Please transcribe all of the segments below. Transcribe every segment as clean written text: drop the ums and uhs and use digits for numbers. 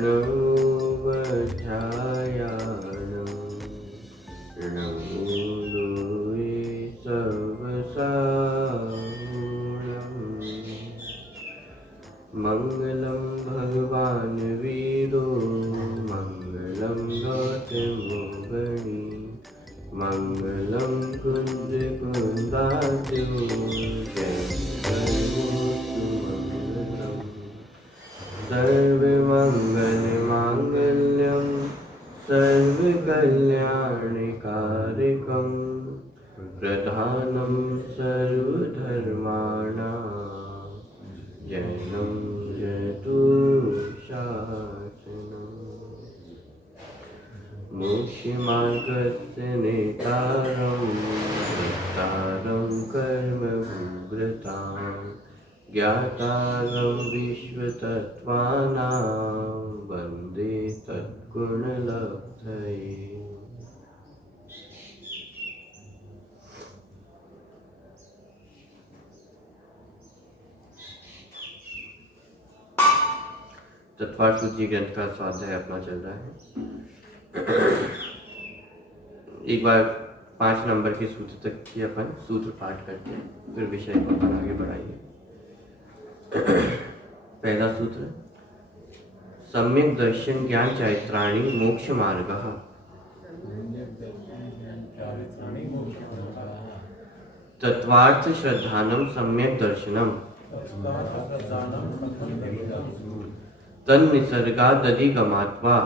नमोवध्यायानं नमो लोये सर्वसाहुणम् मङ्गलं भगवान् वीरो मङ्गलं गौतमो गणी मङ्गलं कुञ्जकुन्दाद्यो जय सर्वोत्तमङ्गलम् सर्वमङ्गलमाङ्गल्यं सर्वकल्याणकारिकं प्रधानं सर्वधर्माणां जैनं जयतु शासनम् मोक्षमार्गस्य नेतारं भक्तारं कर्मभूभृतां ज्ञातारं विश्वतत्त्वानां वन्दे तत्गुणलब्धये। तत्वार सूची ग्रंथ का स्वाध्याय अपना चल रहा है। एक बार 5 नंबर के सूत्र तक की अपन सूत्र पाठ करते हैं, फिर विषय को अपन आगे बढ़ाएंगे। पहला सूत्र, सम्यक दर्शन ज्ञान चैत्राणि मोक्ष मार्गः। तत्वार्थ श्रद्धानं सम्यक दर्शनम् तन्निसर्गादधिगमात्वा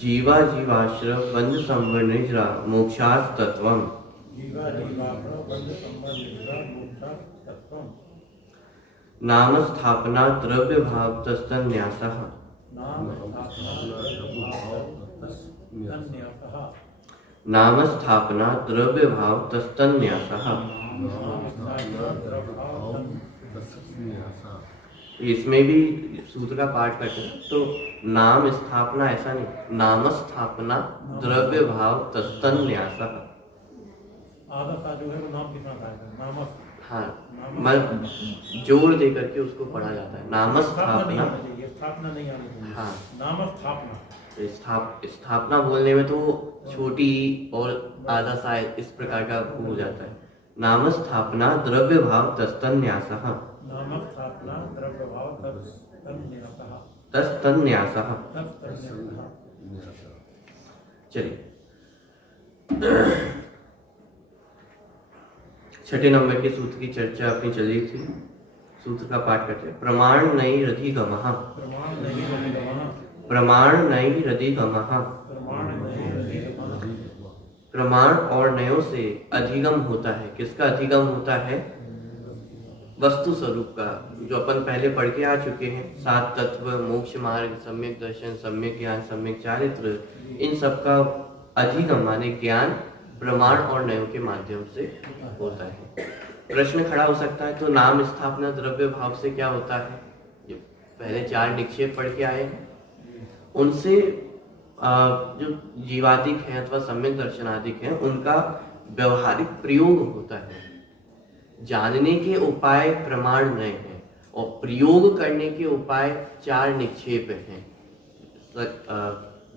जीवा जीवाश्रव बंध संवर्णिज्रा मोक्षास्तत्वम् नाम स्थापना द्रव्य भाव तस्तन्यासः। नाम स्थापना द्रव्य भाव तस्तन्यासः। इसमें भी सूत्र का पाठ करते हैं तो नाम स्थापना ऐसा नहीं, नाम स्थापना द्रव्य भाव तस्तन्यासः। आधा सा जो है वो नाम कितना का है? नाम। हाँ, मतलब जोर दे करके उसको पढ़ा जाता है। नाम स्थापना, स्थापना नहीं आनी चाहिए। हाँ, नाम स्थापना। स्थापना बोलने में तो छोटी और आधा सा इस प्रकार का हो जाता है। नाम स्थापना द्रव्य भाव तस्तन्यासः। नाम स्थापना द्रव्य भाव तस्तन्यासः। चलिए, 6 नंबर के सूत्र की चर्चा अपनी चली थी। सूत्र का पाठ करते हैं। प्रमाण नैरधिगमः। प्रमाण नैरधिगमः। प्रमाण और नयों से अधिगम होता है। किसका अधिगम होता है? वस्तु स्वरूप का, जो अपन पहले पढ़ के आ चुके हैं। 7 तत्व, मोक्ष मार्ग, सम्यक दर्शन, सम्यक ज्ञान, सम्यक चारित्र, इन सब का अधिगम माने ज्ञान प्रमाण और नयों के माध्यम से होता है। प्रश्न खड़ा हो सकता है, तो नाम स्थापना द्रव्य भाव से क्या होता है? जो पहले 4 निक्षेप पढ़ के आए हैं, उनसे जो जीवादिक हैं अथवा सम्यक दर्शनादिक हैं, उनका व्यवहारिक प्रयोग होता है। जानने के उपाय प्रमाण नय हैं और प्रयोग करने के उपाय 4 निक्षेप हैं।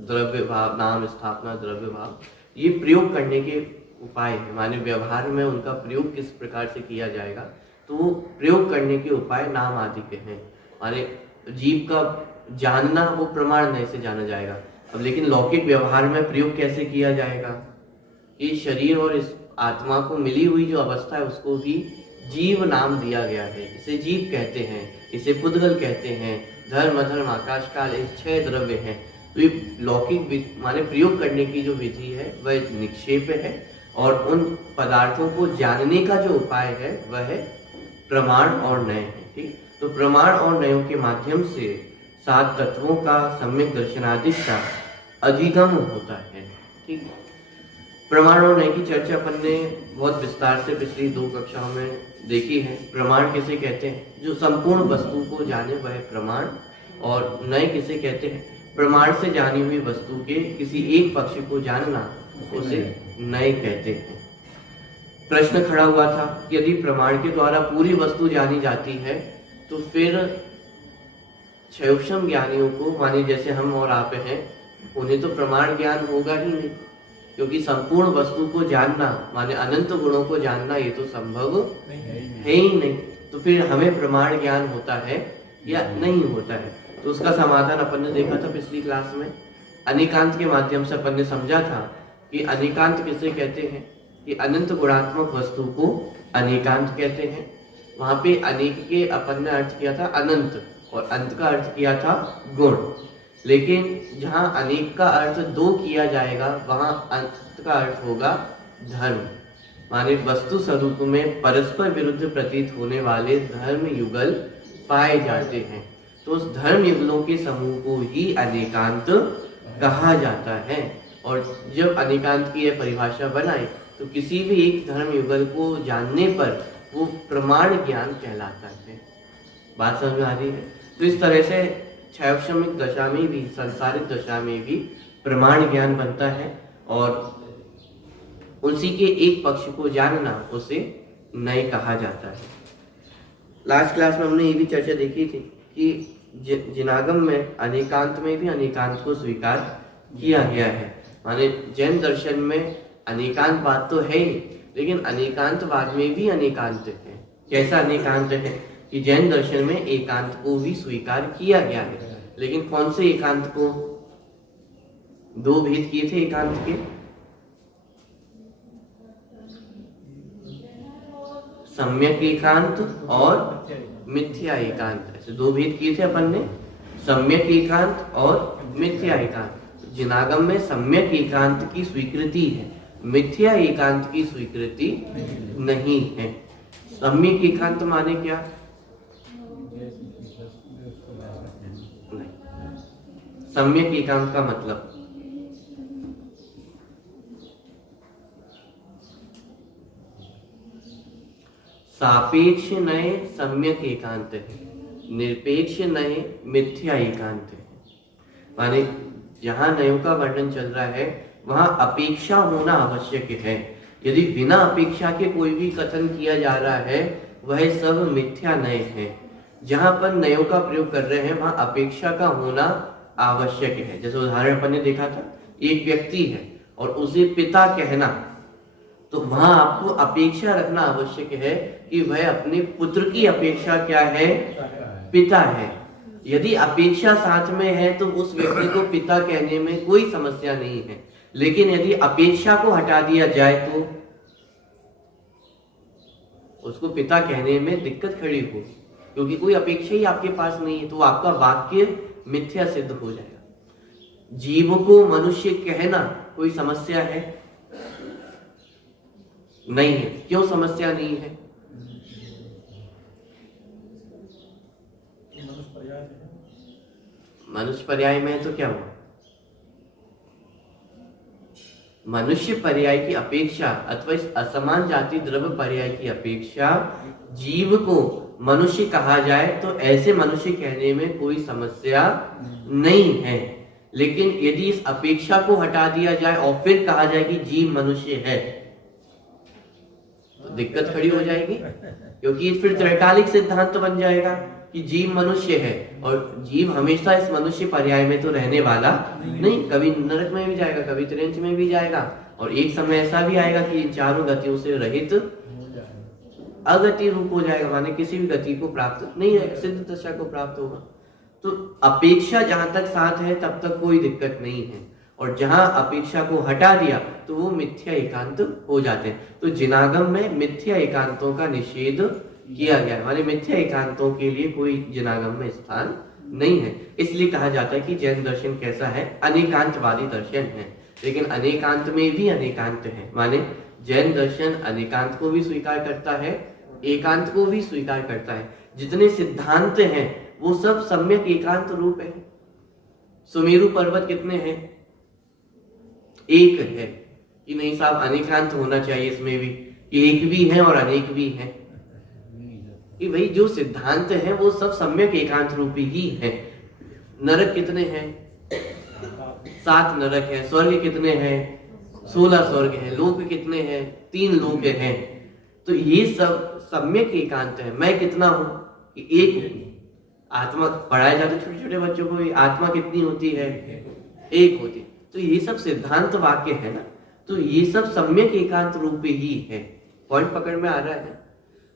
द्रव्य भाव, नाम स्थापना द्रव्य भाव, ये प्रयोग करने के उपाय है। माने व्यवहार में उनका प्रयोग किस प्रकार से किया जाएगा, तो वो प्रयोग करने के उपाय नाम आदि के हैं। माने जीव का जानना वो प्रमाण नय से जाना जाएगा। अब लेकिन लौकिक व्यवहार में प्रयोग कैसे किया जाएगा? ये शरीर और इस आत्मा को मिली हुई जो अवस्था है उसको भी जीव नाम दिया गया है। इसे जीव कहते हैं, इसे पुद्गल कहते हैं। धर्म अधर्म आकाश काल एक 6 द्रव्य हैं। तो ये लौकिक माने प्रयोग करने की जो विधि है वह निक्षेप है, और उन पदार्थों को जानने का जो उपाय है वह है प्रमाण और नय है। ठीक, तो प्रमाण और नयों के माध्यम से 7 तत्वों का सम्यक दर्शनादिक का अधिगम होता है। ठीक, प्रमाण और नय की चर्चा अपन ने बहुत विस्तार से पिछली 2 कक्षाओं में देखी है। प्रमाण किसे कहते हैं? जो संपूर्ण वस्तु को जाने वह प्रमाण, और नय किसे कहते हैं? प्रमाण से जानी हुई वस्तु के किसी एक पक्ष को जानना उसे नय कहते हैं। प्रश्न खड़ा हुआ था कि यदि प्रमाण के द्वारा पूरी वस्तु जानी जाती है तो फिर क्षयोक्षम ज्ञानियों को, माने जैसे हम और आप हैं, उन्हें तो प्रमाण ज्ञान होगा ही नहीं, क्योंकि संपूर्ण वस्तु को जानना माने अनंत गुणों को जानना ये तो संभव है ही नहीं। तो फिर हमें प्रमाण ज्ञान होता है या नहीं होता है? तो उसका समाधान अपन ने देखा था पिछली क्लास में। अनेकांत के माध्यम से अपन ने समझा था कि अनेकांत किसे कहते हैं, कि अनंत गुणात्मक वस्तु को अनेकांत कहते हैं। वहां पे अनेक के अपन ने अर्थ किया था अनंत और अंत का अर्थ किया था गुण। लेकिन जहां अनेक का अर्थ दो किया जाएगा वहां अंत का अर्थ होगा धर्म, माने वस्तु स्वरूप में परस्पर विरुद्ध प्रतीत होने वाले धर्म युगल पाए जाते हैं। तो उस धर्म युगलों के समूह को ही अनेकांत कहा जाता है। और जब अनेकांत की यह परिभाषा बनाए तो किसी भी एक धर्म युगल को जानने पर वो प्रमाण ज्ञान कहलाता है। बात समझ में आ रही है? तो इस तरह से क्षयोक्षमिक दशा में भी, संसारिक दशा में भी प्रमाण ज्ञान बनता है और उसी के एक पक्ष को जानना उसे नय कहा जाता है। लास्ट क्लास में हमने ये भी चर्चा देखी थी कि जिनागम में अनेकांत में भी अनेकांत को स्वीकार किया गया है। माने जैन दर्शन में अनेकांत बात तो है ही, लेकिन अनेकांत बाद में भी अनेकांत है। कैसा अनेकांत है कि जैन दर्शन में एकांत को भी स्वीकार किया गया है। लेकिन कौन से एकांत को? दो भेद किए थे एकांत के, सम्यक एकांत और मिथ्या एकांत। ऐसे दो भेद किए थे अपन ने, सम्यक एकांत और मिथ्या एकांत। जिनागम में सम्यक एकांत की स्वीकृति है, मिथ्या एकांत की स्वीकृति नहीं है। सम्यक एकांत माने क्या? नहीं। सम्यक एकांत का मतलब सापेक्ष नए सम्यक एकांत है, निरपेक्ष नए मिथ्या एकांत है। माने जहां नयों का वर्णन चल रहा है वहां अपेक्षा होना आवश्यक है। यदि बिना अपेक्षा के कोई भी कथन किया जा रहा है वह सब मिथ्या नय है। जहां पर नयों का प्रयोग कर रहे हैं वहां अपेक्षा का होना आवश्यक है। जैसे उदाहरण अपन ने देखा था, एक व्यक्ति है और उसे पिता कहना, तो वहां आपको अपेक्षा रखना आवश्यक है कि वह अपने पुत्र की अपेक्षा क्या है? पिता है। यदि अपेक्षा साथ में है तो उस व्यक्ति को पिता कहने में कोई समस्या नहीं है। लेकिन यदि अपेक्षा को हटा दिया जाए तो उसको पिता कहने में दिक्कत खड़ी हो, क्योंकि कोई अपेक्षा ही आपके पास नहीं है, तो आपका वाक्य मिथ्या सिद्ध हो जाएगा। जीव को मनुष्य कहना कोई समस्या है? नहीं है। क्यों समस्या नहीं है? मनुष्य पर्याय में तो क्या हुआ? मनुष्य पर्याय की अपेक्षा अथवा इस असमान जाति द्रव्य पर्याय की अपेक्षा जीव को मनुष्य कहा जाए तो ऐसे मनुष्य कहने में कोई समस्या नहीं है। लेकिन यदि इस अपेक्षा को हटा दिया जाए और फिर कहा जाए कि जीव मनुष्य है तो दिक्कत खड़ी हो जाएगी, क्योंकि फिर त्रैकालिक सिद्धांत बन जाएगा कि जीव मनुष्य है और जीव हमेशा इस मनुष्य पर्याय में तो रहने वाला नहीं, कभी नरक में भी जाएगा, कभी त्रिंच में भी जाएगा, और एक समय ऐसा भी आएगा कि इन चारों गतियों से रहित अगति रूप हो जाएगा, माने किसी भी गति को प्राप्त नहीं है, सिद्ध दशा को प्राप्त होगा। तो अपेक्षा जहां तक साथ है तब तक कोई दिक्कत नहीं है, और जहां अपेक्षा को हटा दिया तो वो मिथ्या एकांत हो जाते हैं। तो जिनागम में मिथ्या एकांतों का निषेध किया गया है, माने मिथ्या एकांतों के लिए कोई जिनागम में स्थान नहीं है। इसलिए कहा जाता है कि जैन दर्शन कैसा है? अनेकांतवादी दर्शन है। लेकिन अनेकांत में भी अनेकांत है, माने जैन दर्शन अनेकांत को भी स्वीकार करता है, एकांत को भी स्वीकार करता है। जितने सिद्धांत हैं वो सब सम्यक एकांत रूप है। सुमेरु पर्वत कितने हैं? एक है कि नहीं साहब? अनेकांत होना चाहिए इसमें भी, एक भी है और अनेक भी है कि भाई जो सिद्धांत है वो सब सम्यक एकांत रूपी ही है। नरक कितने हैं? 7 नरक है। स्वर्ग कितने हैं? 16 स्वर्ग है। लोक कितने हैं? 3 लोक हैं। तो ये सब सम्यक एकांत है। मैं कितना हूं कि एक हूं। आत्मा पढ़ाया जाता है छोटे छोटे बच्चों को, आत्मा कितनी होती है, एक होती। तो ये सब सिद्धांत वाक्य है ना, तो ये सब सम्यक एकांत रूप ही है। पॉइंट पकड़ में आ रहा है।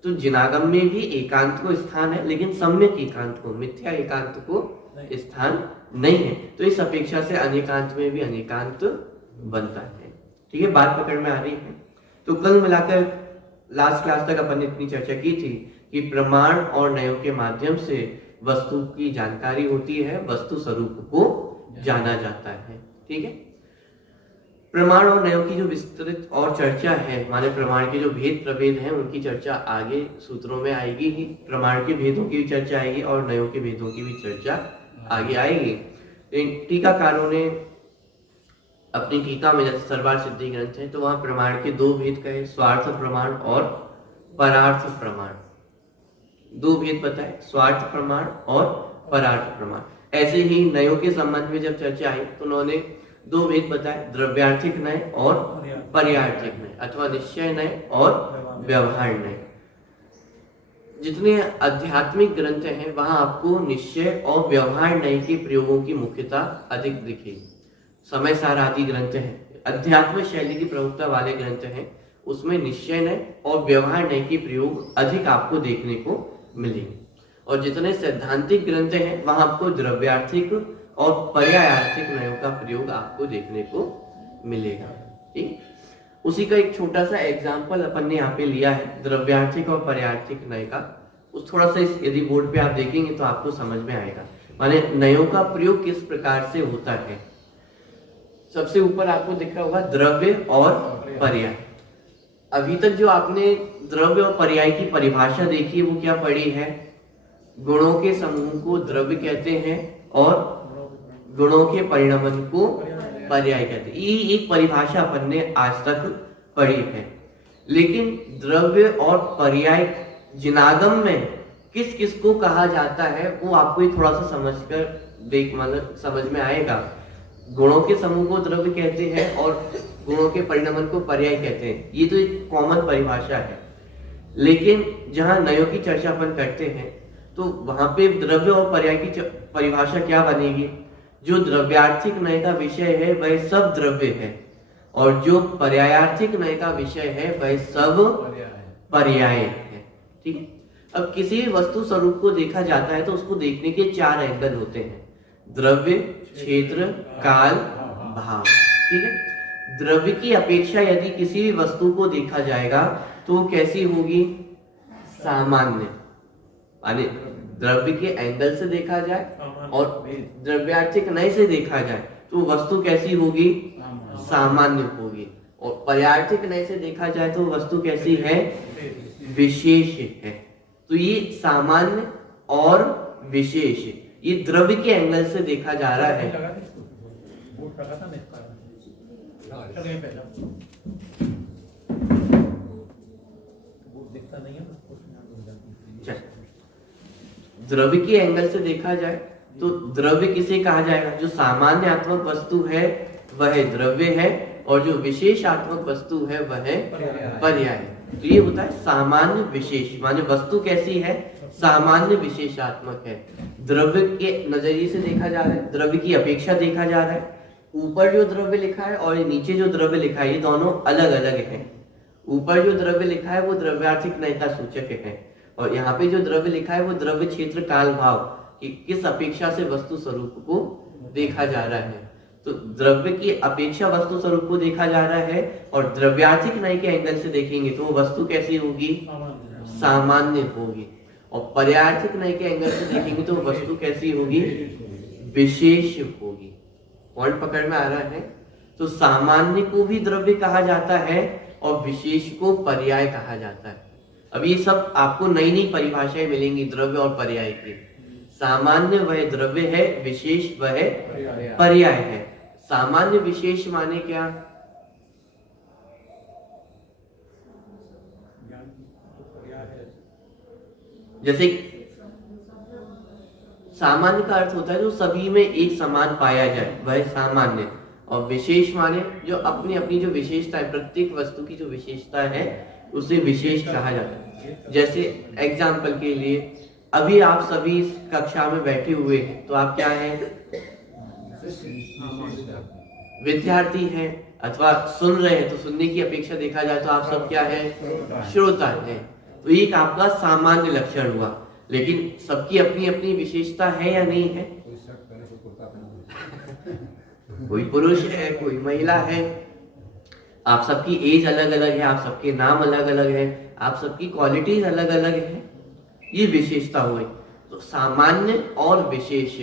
तो जिनागम में भी एकांत को स्थान है, लेकिन सम्यक एकांत को, मिथ्या एकांत को स्थान नहीं है। तो इस अपेक्षा से अनेकांत में भी अनेकांत बनता है। ठीक है, बात पकड़ में आ रही है। तो कल मिलाकर लास्ट क्लास तक अपन ने इतनी चर्चा की थी कि प्रमाण और नयों के माध्यम से वस्तु की जानकारी होती है, वस्तु स्वरूप को जाना जाता है। ठीक है, प्रमाण और नयों की जो विस्तृत और चर्चा है, माने प्रमाण के जो भेद प्रभेद हैं उनकी चर्चा आगे सूत्रों में आएगी ही। प्रमाण के भेदों की भी चर्चा आएगी और नयों के भेदों की भी चर्चा आगे आएगी। टीकाकारों ने अपनी टीका में, जैसे सर्वार्थ सिद्धि ग्रंथ है, तो वहां प्रमाण के दो भेद कहे, स्वार्थ प्रमाण और परार्थ प्रमाण। दो भेद बताए, स्वार्थ प्रमाण और परार्थ प्रमाण। ऐसे ही नयों के संबंध में जब चर्चा आई तो उन्होंने दो भेद बताए, द्रव्यार्थिक नय और पर्यार्थिक नय, अथवा निश्चय नय और व्यवहार नय। जितने आध्यात्मिक ग्रंथ हैं वहां आपको निश्चय और व्यवहार नय के प्रयोगों की मुख्यता अधिक दिखेगी। समय सार आदि ग्रंथ हैं, अध्यात्म शैली की प्रमुखता वाले ग्रंथ हैं, उसमें निश्चय नय और व्यवहार नय के प्रयोग अधिक आपको देखने को मिलेंगे। और जितने सैद्धांतिक ग्रंथ हैं वहां आपको द्रव्यार्थिक और पर्यायार्थिक नयों का प्रयोग आपको देखने को मिलेगा। ठीक, उसी का एक छोटा सा एग्जाम्पल अपन ने यहाँ पे लिया है, द्रव्यार्थिक और पर्यायार्थिक नय का। उस थोड़ा सा यदि बोर्ड पे आप देखेंगे तो आपको समझ में आएगा, माने नयों का प्रयोग किस प्रकार से होता है। सबसे ऊपर आपको दिख रहा होगा द्रव्य और पर्याय। अभी तक जो आपने द्रव्य और पर्याय की परिभाषा देखी है वो क्या पढ़ी है, गुणों के समूह को द्रव्य कहते हैं और गुणों के परिणमन को पर्याय कहते हैं। ये एक परिभाषा अपन ने आज तक पढ़ी है। लेकिन द्रव्य और पर्याय जिनागम में किस किस को कहा जाता है वो आपको ही थोड़ा सा समझकर मतलब समझ में आएगा। गुणों के समूह को द्रव्य कहते हैं और गुणों के परिणमन को पर्याय कहते हैं, ये तो एक कॉमन परिभाषा है। लेकिन जहां नयों की चर्चा अपन करते हैं तो वहां पे द्रव्य और पर्याय की परिभाषा क्या बनेगी, जो द्रव्यार्थिक नय का विषय है वह सब द्रव्य है और जो पर्यायार्थिक नय का विषय है वह सब पर्याय है। ठीक है, अब किसी भी वस्तु स्वरूप को देखा जाता है तो उसको देखने के चार एंगल होते हैं, द्रव्य, क्षेत्र, काल, भाव। ठीक है, द्रव्य की अपेक्षा यदि किसी भी वस्तु को देखा जाएगा तो कैसी होगी, सामान्य। यानी द्रव्य के एंगल से देखा जाए और द्रव्यार्थिक नय से देखा जाए तो वस्तु कैसी होगी, सामान्य होगी। और पर्यायार्थिक नय से देखा जाए तो वस्तु कैसी है, विशेष है। तो ये सामान्य और विशेष ये द्रव्य के एंगल से देखा जा रहा है। द्रव्य के एंगल से देखा जाए तो द्रव्य किसे कहा जाएगा, जो सामान्यात्मक वस्तु है वह द्रव्य है और जो विशेषात्मक वस्तु है वह पर्याय। तो ये होता है सामान्य विशेष, माने वस्तु कैसी है, सामान्य विशेषात्मक है। द्रव्य के नजरिए से देखा जा रहा है, द्रव्य की अपेक्षा देखा जा रहा है। ऊपर जो द्रव्य लिखा है और नीचे जो द्रव्य लिखा है ये दोनों अलग अलग हैं। ऊपर जो द्रव्य लिखा है वो द्रव्यार्थिक नय का सूचक है और यहाँ पे जो द्रव्य लिखा है वो द्रव्य, क्षेत्र, काल, भाव कि किस अपेक्षा से वस्तु स्वरूप को देखा जा रहा है। तो द्रव्य की अपेक्षा वस्तु स्वरूप को देखा जा रहा है और द्रव्यार्थिक नय के एंगल से देखेंगे तो वो वस्तु कैसी होगी, सामान्य होगी। और पर्यायार्थिक नय के एंगल से देखेंगे तो वस्तु कैसी होगी, विशेष होगी। पॉइंट पकड़ में आ रहा है। तो सामान्य को भी द्रव्य कहा जाता है और विशेष को पर्याय कहा जाता है। अब ये सब आपको नई नई परिभाषाएं मिलेंगी द्रव्य और पर्याय की। सामान्य वह द्रव्य है, विशेष वह पर्याय है। सामान्य विशेष माने क्या, जैसे सामान्य का अर्थ होता है जो सभी में एक समान पाया जाए वह सामान्य, और विशेष माने जो अपनी अपनी जो विशेषता है, प्रत्येक वस्तु की जो विशेषता है उसे विशेष कहा जाता है। जैसे एग्जाम्पल के लिए अभी आप सभी इस कक्षा में बैठे हुए हैं, तो आप क्या हैं? विद्यार्थी हैं, अथवा सुन रहे हैं, तो सुनने की अपेक्षा देखा जाए तो आप सब क्या है? श्रोता हैं। तो एक आपका सामान्य लक्षण हुआ, लेकिन सबकी अपनी अपनी विशेषता है या नहीं है? कोई पुरुष है, कोई महिला है, आप सबकी एज अलग अलग है, आप सबके नाम अलग अलग है, आप सबकी क्वालिटीज अलग अलग है, ये विशेषता हुई। तो सामान्य और विशेष,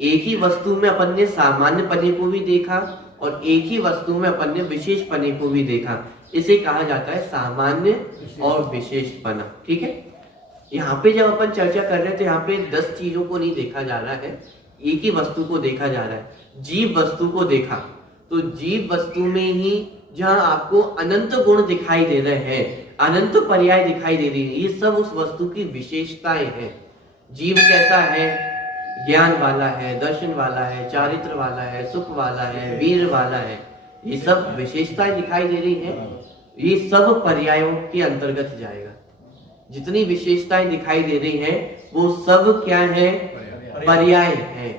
एक ही वस्तु में अपन ने सामान्य पने को भी देखा और एक ही वस्तु में अपन ने विशेष पने को भी देखा, इसे कहा जाता है सामान्य और विशेष पना। ठीक है, यहाँ पे जब अपन चर्चा कर रहे हैं तो यहाँ पे 10 चीजों को नहीं देखा जा रहा है, एक ही वस्तु को देखा जा रहा है। जीव वस्तु को देखा तो जीव वस्तु में ही जहाँ आपको अनंत गुण दिखाई दे रहे हैं, अनंत पर्याय दिखाई दे रही है, ये सब उस वस्तु की विशेषताएं हैं। जीव कैसा है? ज्ञान वाला है, दर्शन वाला है, चारित्र वाला है, सुख वाला है, वीर वाला है, ये सब विशेषताएं दिखाई दे रही हैं। ये सब पर्यायों के अंतर्गत जाएगा। जितनी विशेषताएं दिखाई दे रही हैं वो सब क्या है? पर्याय है।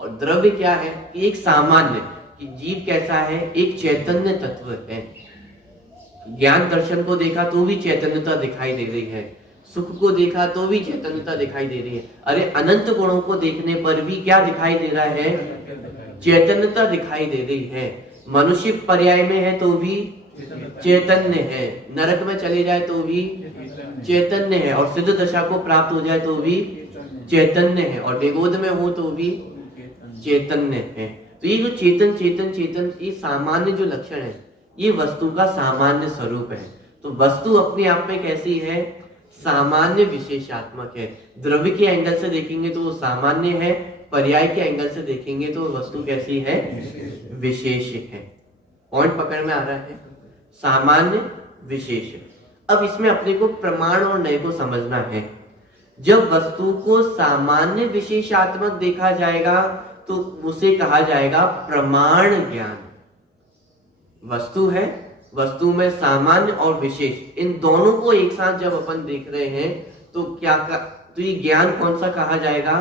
और द्रव्य क्या है? एक सामान्य, कि जीव कैसा है? एक चैतन्य तत्व है। ज्ञान दर्शन को देखा तो भी चैतन्यता दिखाई दे रही है, सुख को देखा तो भी चैतन्यता दिखाई दे रही है। अरे अनंत गुणों को देखने पर भी क्या दिखाई दे रहा है? चैतन्यता दिखाई दे रही है। मनुष्य पर्याय में है तो भी चैतन्य है, नरक में चले जाए तो भी चैतन्य है, और सिद्ध दशा को प्राप्त हो जाए तो भी चैतन्य है, और निगोध में हो तो भी चैतन्य है। तो ये जो चेतन चेतन चेतन, ये सामान्य जो लक्षण है, ये वस्तु का सामान्य स्वरूप है। तो वस्तु अपने आप में कैसी है? सामान्य विशेषात्मक है। द्रव्य के एंगल से देखेंगे तो वो सामान्य है, पर्याय के एंगल से देखेंगे तो वस्तु कैसी है? विशेष है। पॉइंट पकड़ में आ रहा है? सामान्य विशेष। अब इसमें अपने को प्रमाण और नय को समझना है। जब वस्तु को सामान्य विशेषात्मक देखा जाएगा तो उसे कहा जाएगा प्रमाण ज्ञान। वस्तु है, वस्तु में सामान्य और विशेष, इन दोनों को एक साथ जब अपन देख रहे हैं तो तो ये ज्ञान कौन सा कहा जाएगा?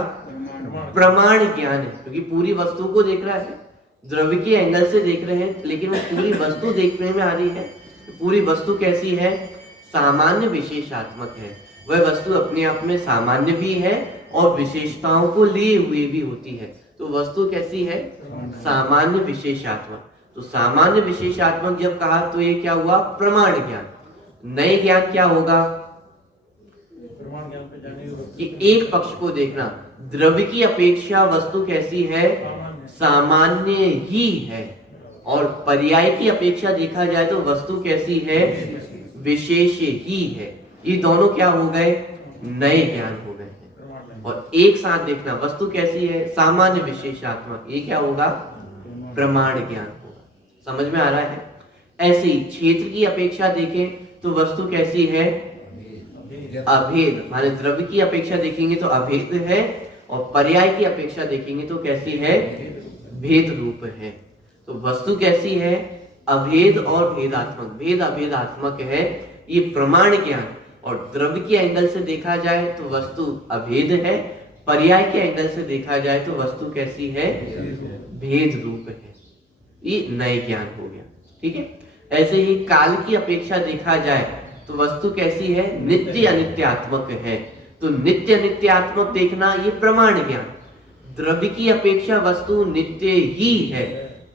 प्रमाण ज्ञान है, क्योंकि पूरी वस्तु को देख रहा है। द्रव्य के एंगल से देख रहे हैं, लेकिन वो पूरी वस्तु देखने में आ रही है। पूरी वस्तु कैसी है? सामान्य विशेषात्मक है। वह वस्तु अपने आप में सामान्य भी है और विशेषताओं को लिए हुए भी होती है। तो वस्तु कैसी है? सामान्य विशेषात्मक। तो सामान्य विशेषात्मक जब कहा तो ये क्या हुआ? प्रमाण ज्ञान। नए ज्ञान क्या होगा? कि एक पक्ष को देखना, द्रव्य की अपेक्षा वस्तु कैसी है? सामान्य ही है, और पर्याय की अपेक्षा देखा जाए तो वस्तु कैसी है? विशेष ही है। ये दोनों क्या हो गए? नए ज्ञान हो गए हैं। और एक साथ देखना, वस्तु कैसी है? सामान्य विशेषात्मक, ये क्या होगा? प्रमाण ज्ञान होगा। समझ में आ रहा है? ऐसे ही क्षेत्र की अपेक्षा देखें तो वस्तु कैसी है? अभेद। माने द्रव्य की अपेक्षा देखेंगे तो अभेद है, और पर्याय की अपेक्षा देखेंगे तो कैसी है? भेद रूप है। तो वस्तु कैसी है? अभेद और भेदात्मक, भेद अभेदात्मक है, ये प्रमाण ज्ञान। और द्रव्य के एंगल से देखा जाए तो वस्तु अभेद है, पर्याय के एंगल से देखा जाए तो वस्तु कैसी है? भेद रूप है। ये नए ज्ञान हो गया। ठीक है, ऐसे ही काल की अपेक्षा देखा जाए तो वस्तु कैसी है? नित्य अनित्यात्मक है। तो नित्य अनित्यात्मक देखना, ये प्रमाण ज्ञान। द्रव्य की अपेक्षा वस्तु नित्य ही है,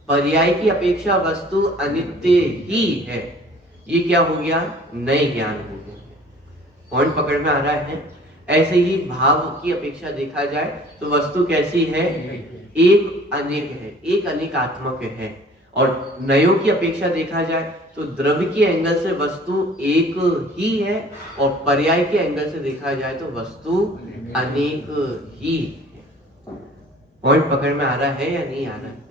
पर्याय की अपेक्षा वस्तु अनित्य ही है। ये क्या हो गया? नए ज्ञान हो गया। पॉइंट पकड़ में आ रहा है? ऐसे ही भाव की अपेक्षा देखा जाए तो वस्तु कैसी है? एक अनेक है, एक अनेकात्मक है। और नयों की अपेक्षा देखा जाए तो द्रव्य के एंगल से वस्तु एक ही है, और पर्याय के एंगल से देखा जाए तो वस्तु अनेक ही है। पॉइंट पकड़ में आ रहा है या नहीं आ रहा है?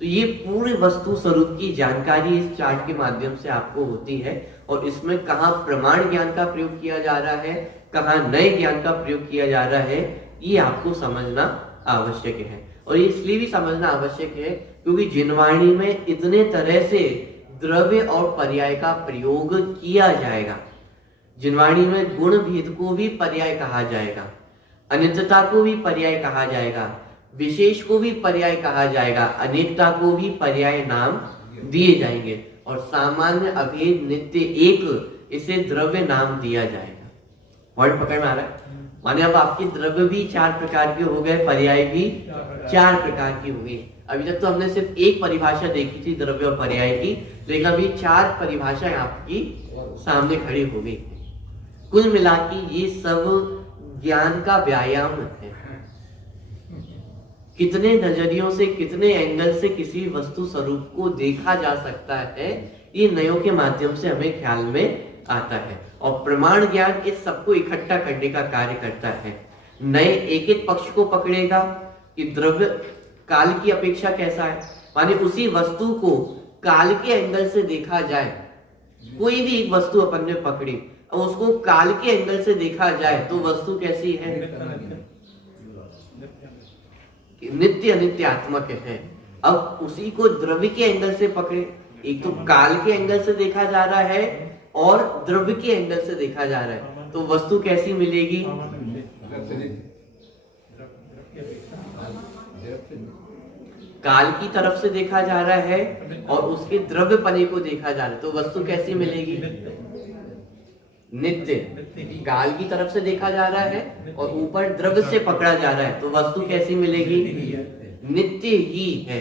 तो ये पूरे वस्तु स्वरूप की जानकारी इस चार्ट के माध्यम से आपको होती है, और इसमें कहाँ प्रमाण ज्ञान का प्रयोग किया जा रहा है, कहाँ नए ज्ञान का प्रयोग किया जा रहा है, ये आपको समझना आवश्यक है। और ये इसलिए भी समझना आवश्यक है क्योंकि जिनवाणी में इतने तरह से द्रव्य और पर्याय का प्रयोग किया जाएगा। जिनवाणी में गुण भेद को भी पर्याय कहा जाएगा, अनित्यता को भी पर्याय कहा जाएगा, विशेष को भी पर्याय कहा जाएगा, अनेकता को भी पर्याय नाम दिए जाएंगे और सामान्य अभेद नित्य एक इसे द्रव्य नाम दिया जाएगा। पॉइंट पकड़ में आ रहा है? माने अब आपके द्रव्य भी 4 प्रकार के हो गए, पर्याय भी 4 प्रकार की हो गई। अभी तक तो हमने सिर्फ एक परिभाषा देखी थी द्रव्य और पर्याय की, लेकिन अभी 4 परिभाषाएं आपकी सामने खड़ी हो गई। कुल मिला के ये सब ज्ञान का व्यायाम है। कितने नजरियों से, कितने एंगल से किसी वस्तु स्वरूप को देखा जा सकता है, ये नयों के माध्यम से हमें ख्याल में आता है। और प्रमाण ज्ञान इस सबको इकट्ठा करने का कार्य करता है। नए एक एक पक्ष को पकड़ेगा कि द्रव्य काल की अपेक्षा कैसा है, माने उसी वस्तु को काल के एंगल से देखा जाए। कोई भी एक वस्तु अपन ने पकड़ी और उसको काल के एंगल से देखा जाए तो वस्तु कैसी है? नित्य अनित्यात्मक है। अब उसी को द्रव्य के एंगल से पकड़े, एक तो काल के एंगल से देखा जा रहा है और द्रव्य के एंगल से देखा जा रहा है, तो वस्तु कैसी मिलेगी? काल की तरफ से देखा जा रहा है और उसके द्रव्य पने को देखा जा रहा है, तो वस्तु कैसी मिलेगी? नित्य। काल की तरफ से देखा जा रहा है और ऊपर द्रव्य से पकड़ा जा रहा है, तो वस्तु कैसी मिलेगी? नित्य ही है।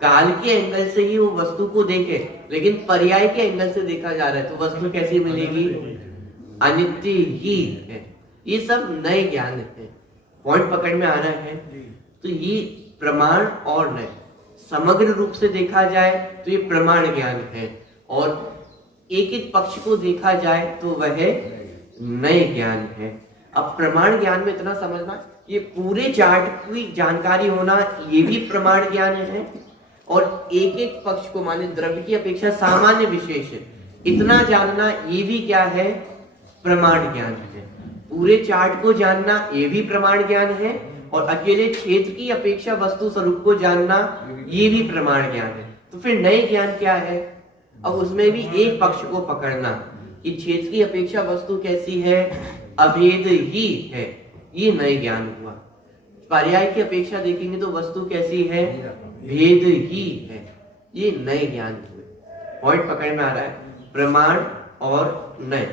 काल के एंगल से ही वो वस्तु को देखे, लेकिन पर्याय के एंगल से देखा जा रहा है, तो वस्तु कैसी मिलेगी? अनित्य ही है। ये सब नए ज्ञान है। पॉइंट पकड़ में आ रहा है? तो ये प्रमाण और नए समग्र रूप से देखा जाए तो ये प्रमाण ज्ञान है, और एक एक पक्ष को देखा जाए तो वह नए ज्ञान है। अब प्रमाण ज्ञान में इतना समझना, ये पूरे चार्ट की जानकारी होना ये भी प्रमाण ज्ञान है, और एक एक पक्ष को माने द्रव्य की अपेक्षा सामान्य विशेष इतना जानना ये भी क्या है? प्रमाण ज्ञान है। पूरे चार्ट को जानना ये भी प्रमाण ज्ञान है, और अकेले क्षेत्र की अपेक्षा वस्तु स्वरूप को जानना ये भी प्रमाण ज्ञान है। तो फिर नए ज्ञान क्या है? अब उसमें भी एक पक्ष को पकड़ना कि क्षेत्र की अपेक्षा वस्तु कैसी है? अभेद ही है। ये नए ज्ञान हुआ। पर्याय की अपेक्षा देखेंगे तो वस्तु कैसी है? भेद ही है। ये नए ज्ञान हुए। पॉइंट पकड़ में आ रहा है? प्रमाण और नए।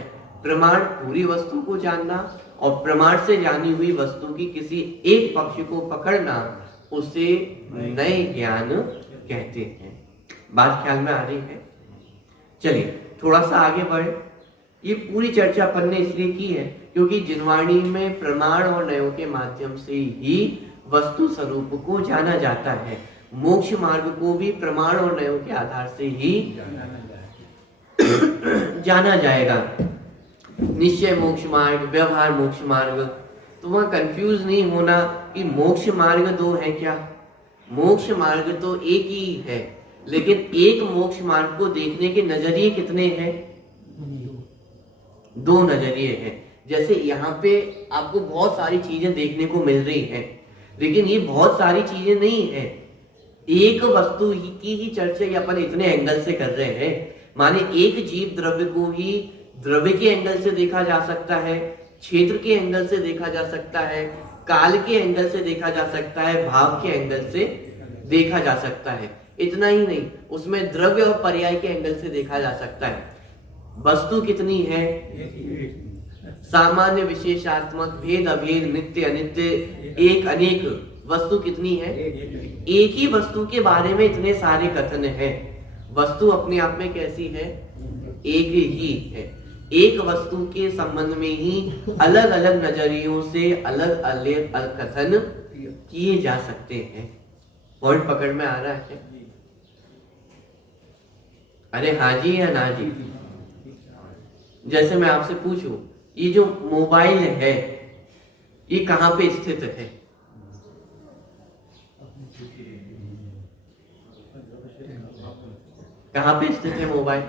प्रमाण पूरी वस्तु को जानना, और प्रमाण से जानी हुई वस्तु की किसी एक पक्ष को पकड़ना, उसे नए ज्ञान कहते हैं। बात ख्याल में आ रही है? चलिए थोड़ा सा आगे बढ़े। ये पूरी चर्चा अपन ने इसलिए की है क्योंकि जिनवाणी में प्रमाण और नयों के माध्यम से ही वस्तु स्वरूप को जाना जाता है। मोक्ष मार्ग को भी प्रमाण और नयों के आधार से ही जाना जाएगा। निश्चय मोक्ष मार्ग, व्यवहार मोक्ष मार्ग। तो वहां कंफ्यूज नहीं होना कि मोक्ष मार्ग दो है क्या? मोक्ष मार्ग तो एक ही है, लेकिन एक मोक्ष मार्ग को देखने के नजरिए कितने हैं? 2 नजरिए हैं। जैसे यहाँ पे आपको बहुत सारी चीजें देखने को मिल रही हैं, लेकिन ये बहुत सारी चीजें नहीं है। एक वस्तु की ही चर्चा अपन इतने एंगल से कर रहे हैं। माने एक जीव द्रव्य को ही द्रव्य के एंगल से देखा जा सकता है, क्षेत्र के एंगल से देखा जा सकता है, काल के एंगल से देखा जा सकता है, भाव के एंगल से देखा जा सकता है। इतना ही नहीं, उसमें द्रव्य और पर्याय के एंगल से देखा जा सकता है। वस्तु कितनी है? सामान्य, विशेषात्मक, भेद अभेद, नित्य अनित्य, एक अनेक। वस्तु कितनी है? एक ही वस्तु के बारे में इतने सारे कथन हैं। वस्तु अपने आप में कैसी है? एक ही है। एक वस्तु के संबंध में ही अलग अलग नजरियों से अलग अलग कथन किए जा सकते हैं। पॉइंट पकड़ में आ रहा है? अरे हाँ जी या ना जी? जैसे मैं आपसे पूछूं, ये जो मोबाइल है ये कहां पे स्थित है? कहां पे स्थित है मोबाइल?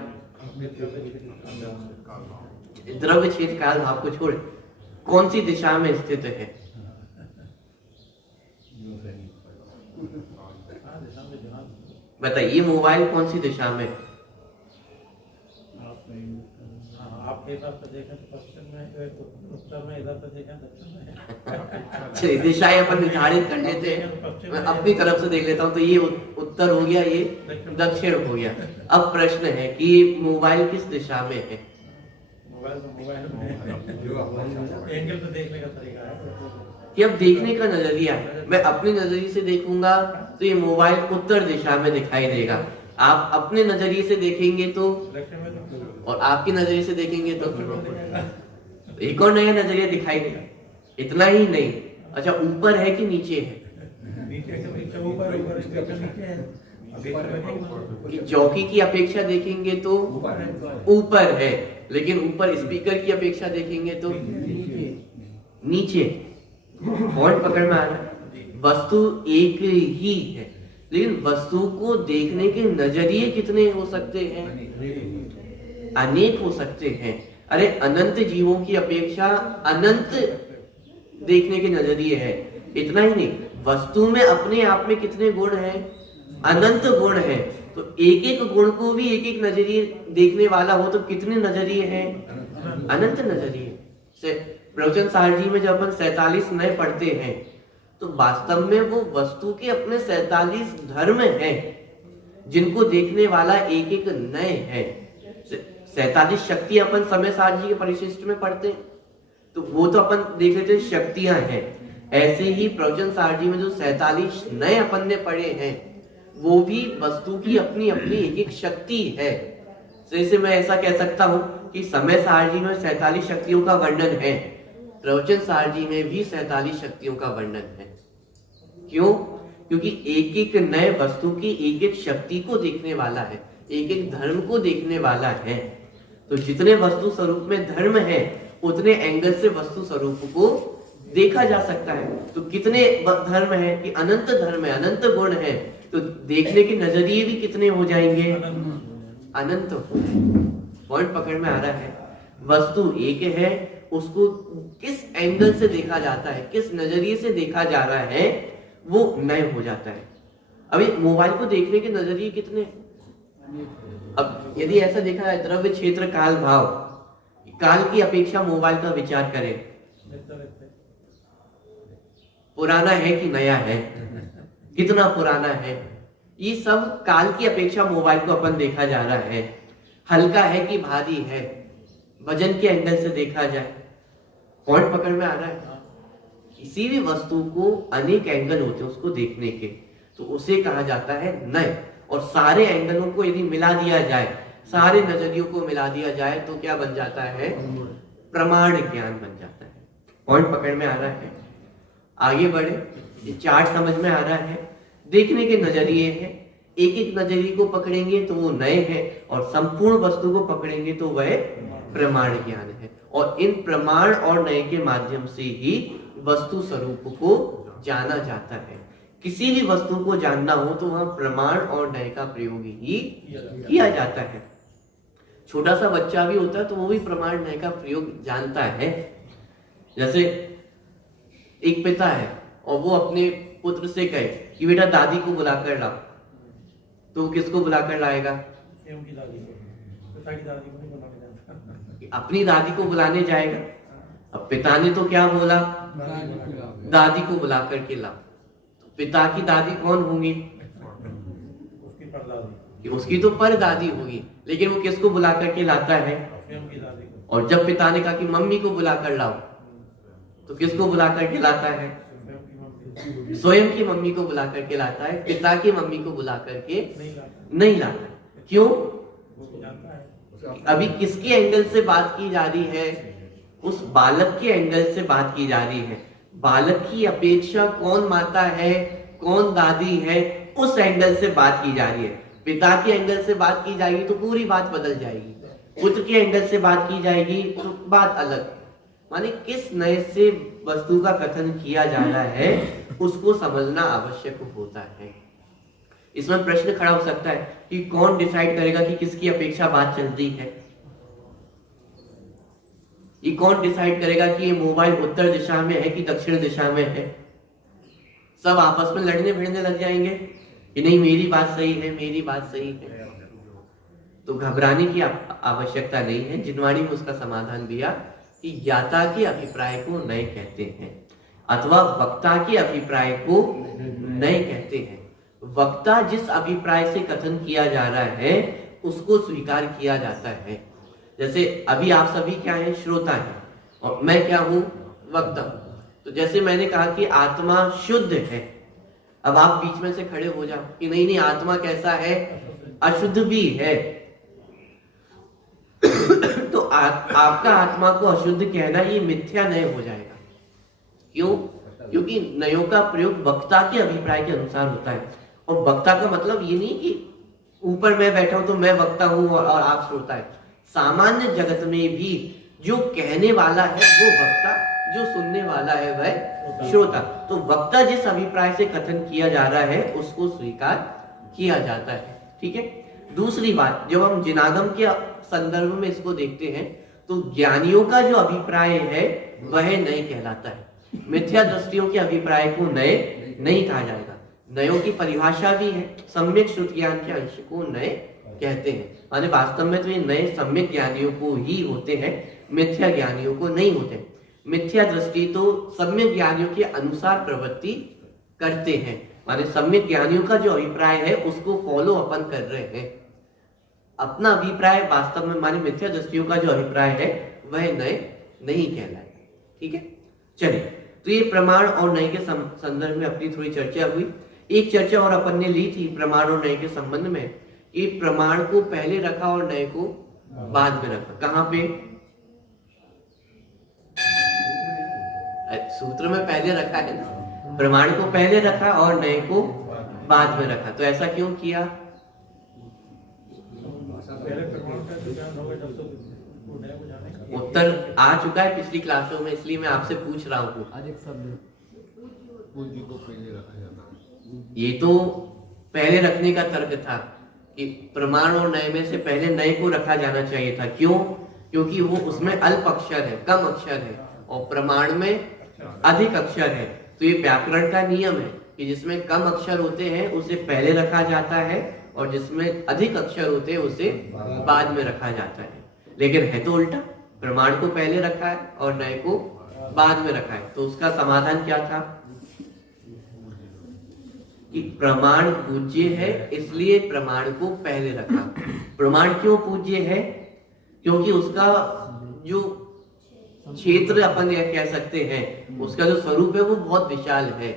द्रव्य क्षेत्र काल भाव को छोड़े कौन सी दिशा में स्थित है? बताइए, मोबाइल कौन सी दिशा में? आपके हिसाब से देखें तो पश्चिम में, उत्तर में, इधर पे देखें दक्षिण में। चलिए दिशाएं अपन निर्धारित कर लेते हैं। मैं अपनी तरफ से देख लेता हूँ। तो ये उत्तर हो गया, ये दक्षिण हो गया। अब प्रश्न है कि मोबाइल किस दिशा में है? मोबाइल में एंगल पे देखने का तरीका है कि अब देखने का नजरिया है। मैं अपने नजरिए से देखूंगा तो ये मोबाइल उत्तर दिशा में दिखाई देगा। आप अपने नजरिए से देखेंगे तो, और आपके नजरिए से देखेंगे तो एक और नया नजरिया दिखाई देगा। इतना ही नहीं, अच्छा ऊपर है कि नीचे है? चौकी की अपेक्षा देखेंगे तो ऊपर है, लेकिन ऊपर स्पीकर की अपेक्षा देखेंगे तो नीचे। पॉइंट पकड़ में आ रहा है। वस्तु एक ही है, लेकिन वस्तु को देखने के नजरिए कितने हो सकते हैं? अनेक हो सकते हैं। अरे अनंत जीवों की अपेक्षा अनंत देखने के नजरिए है। इतना ही नहीं, वस्तु में अपने आप में कितने गुण हैं? अनंत गुण हैं। तो एक एक गुण को भी एक एक नजरिए देखने वाला हो तो कितने नजरिए हैं? अनंत नजरिए से। प्रवचन सार जी में जब अपन 47 नए पढ़ते हैं तो वास्तव में वो वस्तु के अपने 47 धर्म हैं जिनको देखने वाला एक एक नए है। 47 शक्ति अपन समय सार जी के परिशिष्ट में पढ़ते हैं तो वो तो अपन देख लेते हैं शक्तियां हैं। ऐसे ही प्रवचन सार जी में जो 47 नए अपन ने पढ़े हैं वो भी वस्तु की अपनी अपनी एक एक शक्ति है। जैसे मैं ऐसा कह सकता हूं कि समय सार जी में 47 शक्तियों का वर्णन है, प्रवचन सार जी में भी 47 शक्तियों का वर्णन है। क्यों? क्योंकि एक एक नए वस्तु की एक एक शक्ति को देखने वाला है, एक एक धर्म को देखने वाला है। तो जितने वस्तु स्वरूप में धर्म है उतने एंगल से वस्तु स्वरूप को देखा जा सकता है। तो कितने धर्म है कि अनंत धर्म है, अनंत गुण है, तो देखने के नजरिए भी कितने हो जाएंगे? अनंत। पॉइंट पकड़ में आ रहा है। वस्तु एक है, उसको किस एंगल से देखा जाता है, किस नजरिए से देखा जा रहा है, वो नए हो जाता है। अभी मोबाइल को देखने के नजरिए कितने? अब यदि ऐसा देखा जाए द्रव्य क्षेत्र काल भाव, काल की अपेक्षा मोबाइल का विचार करें, पुराना है कि नया है, कितना पुराना है, ये सब काल की अपेक्षा मोबाइल को अपन देखा जा रहा है। हल्का है कि भारी है, वजन के एंगल से देखा जाए। पॉइंट पकड़ में आ रहा है। किसी भी वस्तु को अनेक एंगल होते हैं उसको देखने के, तो उसे कहा जाता है नए। और सारे एंगलों को यदि मिला दिया जाए, सारे नजरियों को मिला दिया जाए तो क्या बन जाता है? प्रमाण ज्ञान बन जाता है। पॉइंट पकड़ में आ रहा है। आगे बढ़े, ये चार्ट समझ में आ रहा है। देखने के नजरिए हैं, एक एक नजरिए को पकड़ेंगे तो वो नए हैं, और संपूर्ण वस्तु को पकड़ेंगे तो वह प्रमाण ज्ञान है। और इन प्रमाण और नए के माध्यम से ही वस्तु स्वरूप को जाना जाता है। किसी भी वस्तु को जानना हो तो वहां प्रमाण और नए का प्रयोग ही किया जाता है। छोटा सा बच्चा भी होता है तो वो भी प्रमाण नए का प्रयोग जानता है। जैसे एक पिता है और वो अपने पुत्र से कहे कि बेटा दादी को बुलाकर लाओ, तो वो किसको बुलाकर लाएगा? अपनी दादी को बुलाने जाएगा। अब पिता ने तो क्या बोला? दादी को बुला करके लाओ। तो पिता की दादी कौन होंगी? उसकी तो परदादी होगी, लेकिन वो किसको बुला करके लाता है? और जब पिता ने कहा कि मम्मी को बुला कर लाओ, तो किसको बुला करके लाता है? स्वयं की मम्मी को बुला करके लाता है, पिता की मम्मी को बुला करके नहीं लाता। क्यों? अभी किसके एंगल से बात की जा रही है? उस बालक के एंगल से बात की जा रही है। बालक की अपेक्षा कौन माता है, कौन दादी है, उस एंगल से बात की जा रही है। पिता के एंगल से बात की जाएगी तो पूरी बात बदल जाएगी, पुत्र के एंगल से बात की जाएगी तो बात अलग। माने किस नए से वस्तु का कथन किया जा रहा है उसको समझना आवश्यक होता है। इसमें प्रश्न खड़ा हो सकता है कि कौन डिसाइड करेगा कि किसकी अपेक्षा बात चल रही है? ये कौन डिसाइड करेगा कि ये मोबाइल उत्तर दिशा में है कि दक्षिण दिशा में है? सब आपस में लड़ने भिड़ने लग जाएंगे कि नहीं मेरी बात सही है, मेरी बात सही है। तो घबराने की आवश्यकता नहीं है। जिनवाणी में उसका समाधान दिया कि ज्ञाता के अभिप्राय को नए कहते हैं अथवा वक्ता के अभिप्राय को नए कहते हैं। वक्ता जिस अभिप्राय से कथन किया जा रहा है उसको स्वीकार किया जाता है। जैसे अभी आप सभी क्या हैं, श्रोता हैं, और मैं क्या हूं, वक्ता। तो जैसे मैंने कहा कि आत्मा शुद्ध है, अब आप बीच में से खड़े हो जाओ कि नहीं नहीं आत्मा कैसा है, अशुद्ध भी है। तो आपका आत्मा को अशुद्ध कहना ये मिथ्या नय हो जाएगा। क्यों? क्योंकि नयों का प्रयोग वक्ता के अभिप्राय के अनुसार होता है। और वक्ता का मतलब ये नहीं कि ऊपर मैं बैठा हूं तो मैं वक्ता हूं और आप श्रोता है। सामान्य जगत में भी जो कहने वाला है वो वक्ता, जो सुनने वाला है वह श्रोता। तो वक्ता जिस अभिप्राय से कथन किया जा रहा है उसको स्वीकार किया जाता है। ठीक है। दूसरी बात, जब हम जिनागम के संदर्भ में इसको देखते हैं तो ज्ञानियों का जो अभिप्राय है वह नए कहलाता है। मिथ्या दृष्टियों के अभिप्राय को नए नहीं कहा जाएगा। नयों की परिभाषा भी है, सम्यक श्रुत ज्ञान के अंश को नए कहते हैं। माने वास्तव में तो ये नए सम्यक ज्ञानियों को ही होते हैं, मिथ्या ज्ञानियों को नहीं होते। मिथ्या दृष्टि तो सम्यक ज्ञानियों के अनुसार प्रवृत्ति करते हैं, माने सम्यक ज्ञानियों का जो अभिप्राय है उसको फॉलो अपन कर रहे हैं। अपना अभिप्राय वास्तव में माने मिथ्या दृष्टियों का जो अभिप्राय है वह नए नहीं कहलाएगा। ठीक है। चलिए, तो ये प्रमाण और नए के संदर्भ में अपनी थोड़ी चर्चा हुई। एक चर्चा और अपन ने ली थी प्रमाण और नए के संबंध में कि प्रमाण को पहले रखा और नए को बाद में रखा। कहां पे? सूत्र में पहले रखा है ना, प्रमाण को पहले रखा और नए को बाद में रखा। तो ऐसा क्यों किया? उत्तर आ चुका है पिछली क्लासों में, इसलिए मैं आपसे पूछ रहा हूँ। ये तो पहले रखने का तर्क था कि प्रमाण और नए में से पहले नए को रखा जाना चाहिए था। क्यों? क्योंकि वो उसमें अल्प अक्षर है, कम अक्षर है, और प्रमाण में अधिक अक्षर है। तो ये व्याकरण का नियम है कि जिसमें कम अक्षर होते हैं उसे पहले रखा जाता है और जिसमें अधिक अक्षर होते हैं उसे बाद में रखा जाता है। लेकिन है तो उल्टा, प्रमाण को पहले रखा है और नए को बाद में रखा है। तो उसका समाधान क्या था कि प्रमाण पूज्य है इसलिए प्रमाण को पहले रखा। प्रमाण क्यों पूज्य है? क्योंकि उसका जो क्षेत्र अपन यह कह सकते हैं, उसका जो स्वरूप है वो बहुत विशाल है।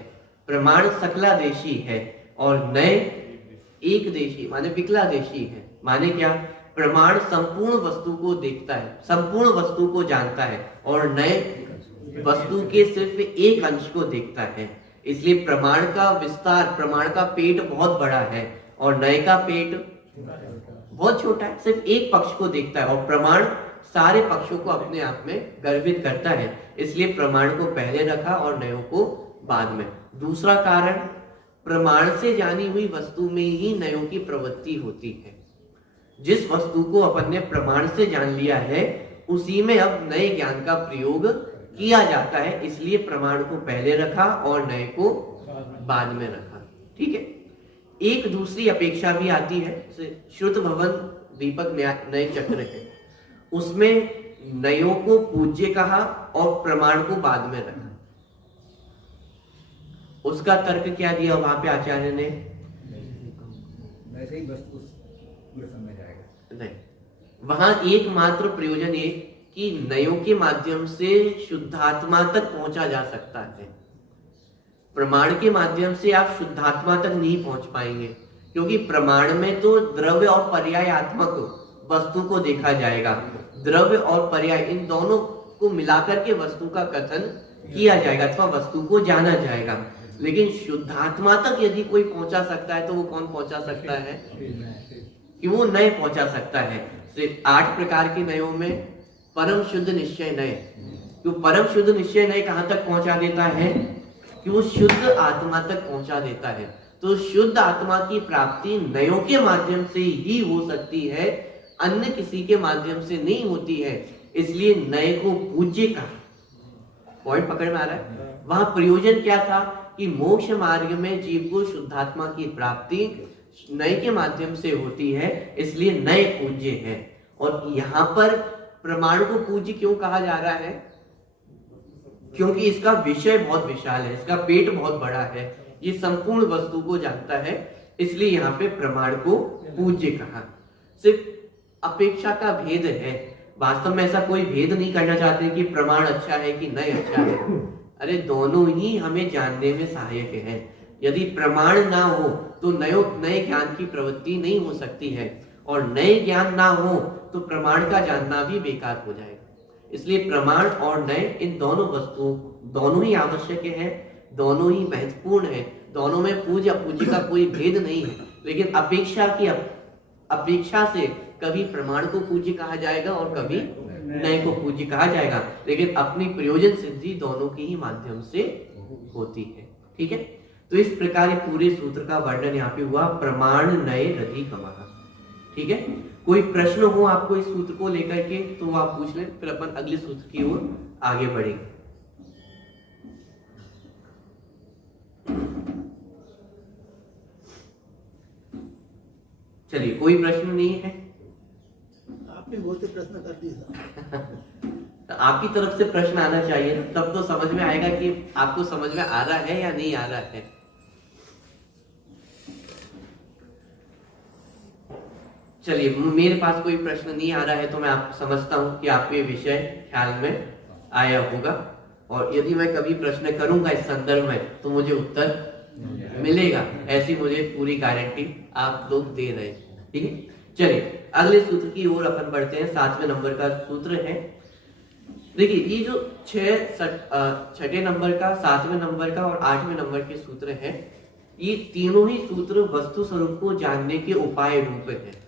प्रमाण सकलादेशी है और नए एक देशी माने विकलादेशी है। माने क्या? प्रमाण संपूर्ण वस्तु को देखता है, संपूर्ण वस्तु को जानता है, और नए वस्तु के सिर्फ एक अंश को देखता है। इसलिए प्रमाण का विस्तार, प्रमाण का पेट बहुत बड़ा है और नए का पेट बहुत छोटा है, सिर्फ एक पक्ष को देखता है। और प्रमाण सारे पक्षों को अपने आप में गर्भित करता है, इसलिए प्रमाण को पहले रखा और नयों को बाद में। दूसरा कारण, प्रमाण से जानी हुई वस्तु में ही नयों की प्रवृत्ति होती है। जिस वस्तु को अपन ने प्रमाण से जान लिया है उसी में अब नए ज्ञान का प्रयोग किया जाता है, इसलिए प्रमाण को पहले रखा और नए को बाद में रखा। ठीक है। एक दूसरी अपेक्षा भी आती है, श्रुत भवन दीपक नए चक्र है, उसमें नयों को पूज्य कहा और प्रमाण को बाद में रखा। उसका तर्क क्या दिया वहां पे आचार्य ने? वैसे ही बस पूरा समय जाएगा। नहीं, वहां एकमात्र प्रयोजन ये कि नयों के माध्यम से शुद्धात्मा तक पहुंचा जा सकता है। प्रमाण के माध्यम से आप शुद्धात्मा तक नहीं पहुंच पाएंगे, क्योंकि प्रमाण में तो द्रव्य और पर्यायात्मक वस्तु को देखा जाएगा। द्रव्य और पर्याय इन दोनों को मिलाकर के वस्तु का कथन किया जाएगा अथवा वस्तु को जाना जाएगा। लेकिन शुद्धात्मा तक यदि कोई पहुंचा सकता है तो वो कौन पहुंचा सकता है? कि वो नए पहुंचा सकता है। 8 प्रकार के नयों में परम शुद्ध निश्चय नय, क्यों परम शुद्ध निश्चय नय कहां तक पहुंचा देता है? कि वो शुद्ध आत्मा तक पहुंचा देता है। तो शुद्ध आत्मा की प्राप्ति नयों के माध्यम से ही हो सकती है, अन्य किसी के माध्यम से नहीं होती है। इसलिए नए को पूज्य कहा। पॉइंट पकड़ में आ रहा है? वहां प्रयोजन क्या था कि मोक्ष मार्ग में जीव को शुद्धात्मा की प्राप्ति नए के माध्यम से होती है, इसलिए नए पूज्य है। और यहाँ पर प्रमाण को पूज्य क्यों कहा जा रहा है? क्योंकि इसका विषय बहुत विशाल है, इसका पेट बहुत बड़ा है, ये संपूर्ण वस्तु को जानता है, इसलिए यहाँ पे प्रमाण को पूज्य कहा। सिर्फ अपेक्षा का भेद है, वास्तव में ऐसा कोई भेद नहीं करना चाहते कि प्रमाण अच्छा है कि नहीं अच्छा है। अरे दोनों ही हमें जानने में सहायक है। यदि प्रमाण ना हो तो नए ज्ञान की प्रवृत्ति नहीं हो सकती है, और नए ज्ञान ना हो तो प्रमाण का जानना भी बेकार हो जाएगा। इसलिए प्रमाण और नए, इन दोनों वस्तुओं दोनों ही आवश्यक है, दोनों ही महत्वपूर्ण है, दोनों में पूज्य अपूज्य का कोई भेद नहीं है। लेकिन अपेक्षा से कभी प्रमाण को पूज्य कहा जाएगा और कभी नए को पूज्य कहा जाएगा, लेकिन अपनी प्रयोजन सिद्धि दोनों के ही माध्यम से होती है। ठीक है, तो इस प्रकार पूरे सूत्र का वर्णन यहाँ पे हुआ, प्रमाण नए रधिगमः। ठीक है, कोई प्रश्न हो आपको इस सूत्र को लेकर के तो आप पूछ लें, फिर अपन अगले सूत्र की ओर आगे बढ़ेंगे। चलिए, कोई प्रश्न नहीं है? आपने बहुत से प्रश्न कर दिए। तो आपकी तरफ से प्रश्न आना चाहिए, तब तो समझ में आएगा कि आपको समझ में आ रहा है या नहीं आ रहा है। चलिए, मेरे पास कोई प्रश्न नहीं आ रहा है, तो मैं आप समझता हूं कि आपको ये विषय ख्याल में आया होगा, और यदि मैं कभी प्रश्न करूंगा इस संदर्भ में तो मुझे उत्तर मिलेगा, ऐसी मुझे पूरी गारंटी आप लोग दे रहे हैं। ठीक है, चलिए अगले सूत्र की ओर अपन बढ़ते हैं। 7वें नंबर का सूत्र है। देखिए, ये जो 6 नंबर का, 7वें नंबर का और 8वें नंबर के सूत्र हैं, ये तीनों ही सूत्र वस्तु स्वरूप को जानने के उपाय रूप है।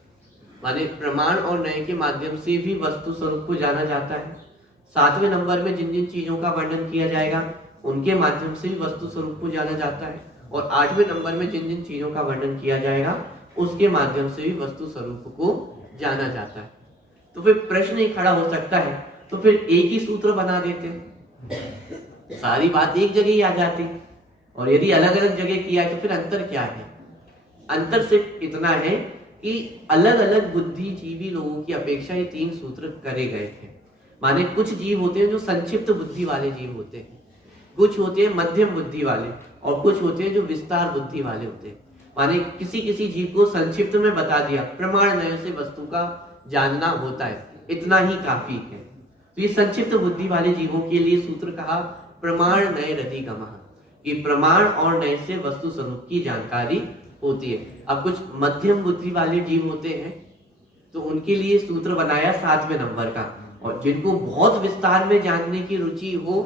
माने प्रमाण और नए के माध्यम से भी वस्तु स्वरूप को जाना जाता है। 7वें नंबर में जिन जिन चीजों का वर्णन किया जाएगा उनके माध्यम से भी वस्तु स्वरूप को जाना जाता है, और 8वें नंबर में जिन जिन चीजों का वर्णन किया जाएगा उसके माध्यम से भी वस्तु स्वरूप को जाना जाता है। तो फिर प्रश्न ही खड़ा हो सकता है, तो फिर एक ही सूत्र बना देते हैं, सारी बात एक जगह ही आ जाती। और यदि अलग अलग जगह किया है तो फिर अंतर क्या है? अंतर सिर्फ इतना है कि अलग अलग बुद्धिजीवी लोगों की अपेक्षा ये 3 सूत्र करे गए थे। माने कुछ जीव होते हैं जो संक्षिप्त बुद्धि वाले जीव होते हैं, कुछ होते हैं मध्यम बुद्धि वाले, और कुछ होते हैं जो विस्तार बुद्धि वाले होते हैं। माने किसी किसी जीव को संक्षिप्त में बता दिया, प्रमाण नय से वस्तु का जानना होता है, इतना ही काफी है। तो ये संक्षिप्त बुद्धि वाले जीवों के लिए सूत्र कहा प्रमाण नय रधिगमः, कि प्रमाण और नय से वस्तु स्वरूप की जानकारी होती है। अब कुछ मध्यम बुद्धि वाले जीव होते हैं तो उनके लिए सूत्र बनाया 7वें नंबर का, और जिनको बहुत विस्तार में जानने की रुचि हो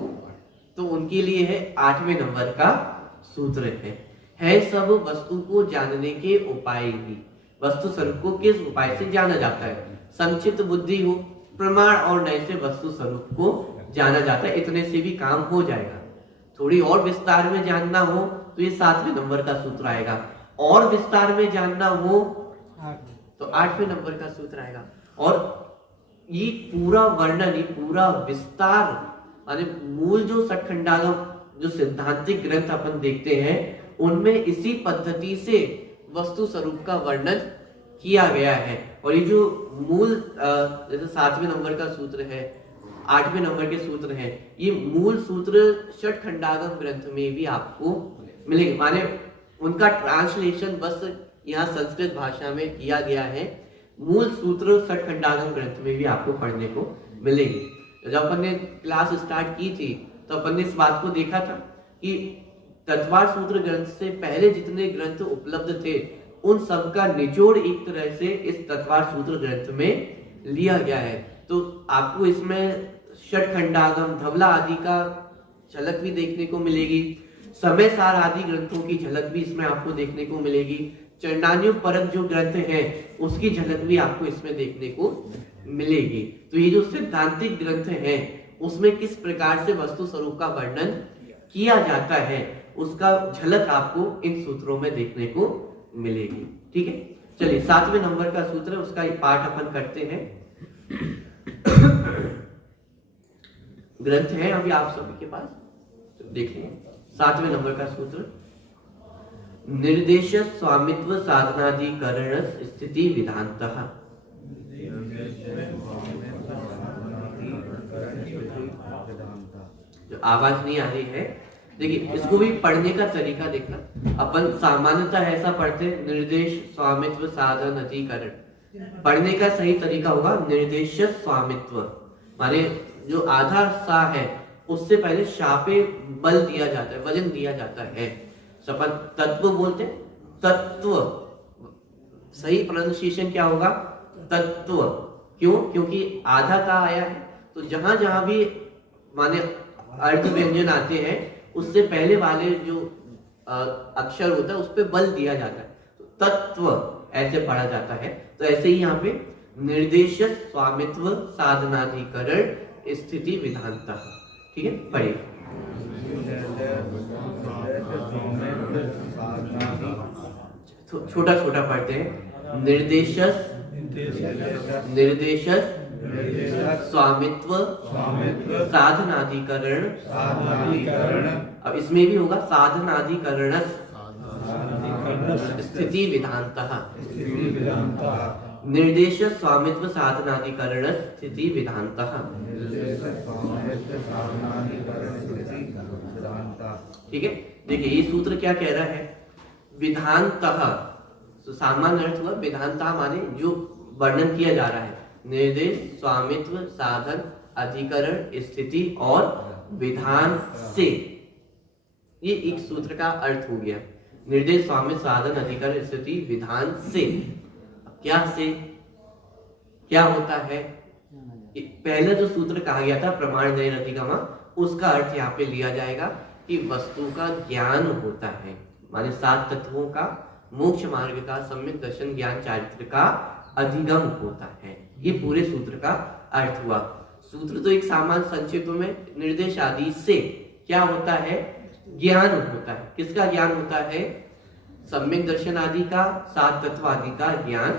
तो उनके लिए है 8वें नंबर का सूत्र है सब वस्तु को जानने के उपाय ही। वस्तु स्वरूप को किस उपाय से जाना जाता है? संक्षिप्त बुद्धि हो, प्रमाण और नय से वस्तु स्वरूप को जाना जाता है, इतने से भी काम हो जाएगा। थोड़ी और विस्तार में जानना हो तो ये 7वें नंबर का सूत्र आएगा, और विस्तार में जानना हो तो 8वें नंबर का सूत्र आएगा। और ये पूरा वर्णन, ये पूरा विस्तार, माने मूल जो सठखंडागम जो सिद्धांतिक ग्रंथ अपन देखते हैं उनमें इसी पद्धति से वस्तु स्वरूप का वर्णन किया गया है। और ये जो मूल जैसे 7वें नंबर का सूत्र है, 8वें नंबर के सूत्र है, ये मूल सूत्र षटखंडागम ग्रंथ में भी आपको मिलेंगे। माने उनका ट्रांसलेशन बस यहाँ संस्कृत भाषा में किया गया है, मूल सूत्र षटखंडागम ग्रंथ में भी आपको पढ़ने को मिलेंगे। जब अपन ने क्लास स्टार्ट की थी तो अपन ने इस बात को देखा था कि तत्वार सूत्र ग्रंथ से पहले जितने ग्रंथ उपलब्ध थे उन सब का निचोड़ एक तरह से इस तत्वार सूत्र ग्रंथ में लिया गया है। तो आपको इसमें षटखंडागम, धवला आदि का झलक भी देखने को मिलेगी, समय सार आदि ग्रंथों की झलक भी इसमें आपको देखने को मिलेगी, चरणान्यों परक जो ग्रंथ है उसकी झलक भी आपको इसमें देखने को मिलेगी। तो ये जो सिद्धांतिक ग्रंथ है उसमें किस प्रकार से वस्तु स्वरूप का वर्णन किया जाता है उसका झलक आपको इन सूत्रों में देखने को मिलेगी। ठीक है, चलिए 7वें नंबर का सूत्र है, उसका पाठ अपन करते हैं। ग्रंथ है अभी आप सभी के पास, तो देख लें 7वें नंबर का सूत्र। निर्देश स्वामित्व साधनाधिकरण स्थिति विधानतः। जो आवाज नहीं आ रही है, देखिए इसको भी पढ़ने का तरीका देखना। अपन सामान्यतः ऐसा पढ़ते निर्देश स्वामित्व साधन अधिकरण। पढ़ने का सही तरीका होगा निर्देश स्वामित्व, माने जो आधा सा है उससे पहले शा पे बल दिया जाता है, वजन दिया जाता है। अपन तत्व बोलते तत्व, सही प्रोनाउंसिएशन क्या होगा? तत्व। क्यों? क्योंकि आधा का आया है, तो जहां जहां भी माने अर्थ व्यंजन आते हैं उससे पहले वाले जो अक्षर होता है उस पे बल दिया जाता है, तो तत्व ऐसे पढ़ा जाता है। तो ऐसे ही यहाँ पे निर्देश स्वामित्व साधनाधिकरण स्थिति विधानतः। ठीक है, पढ़िए। छोटा छोटा पढ़ते हैं। निर्देश स्वामित्व साधनाधिकरण। अब इसमें भी होगा साधनाधिकरण स्थिति विधानतः। निर्देश स्वामित्व साधनाधिकरण स्थिति विधानतः। ठीक है, देखिए ये सूत्र क्या कह रहा है? विधानतः, तो सामान्य अर्थ हुआ विधानतः माने जो वर्णन किया जा रहा है, निर्देश स्वामित्व साधन अधिकरण स्थिति और विधान से। ये एक सूत्र का अर्थ हो गया, निर्देश स्वामित्व साधन अधिकरण स्थिति विधान से। क्या से? क्या होता है? पहले जो सूत्र कहा गया था प्रमाण नय अधिगमा, उसका अर्थ यहाँ पे लिया जाएगा कि वस्तु का ज्ञान होता है, माने 7 तत्वों का, मोक्ष मार्ग का, सम्यक दर्शन, ज्ञान, चारित्र का अधिगम होता है। ये पूरे सूत्र का अर्थ हुआ। सूत्र तो एक सामान्य संक्षिप्त में निर्देश आदि से क्या होता है? ज्ञान होता है। किसका ज्ञान होता है? सम्यक दर्शन आदि का, 7 तत्व आदि का ज्ञान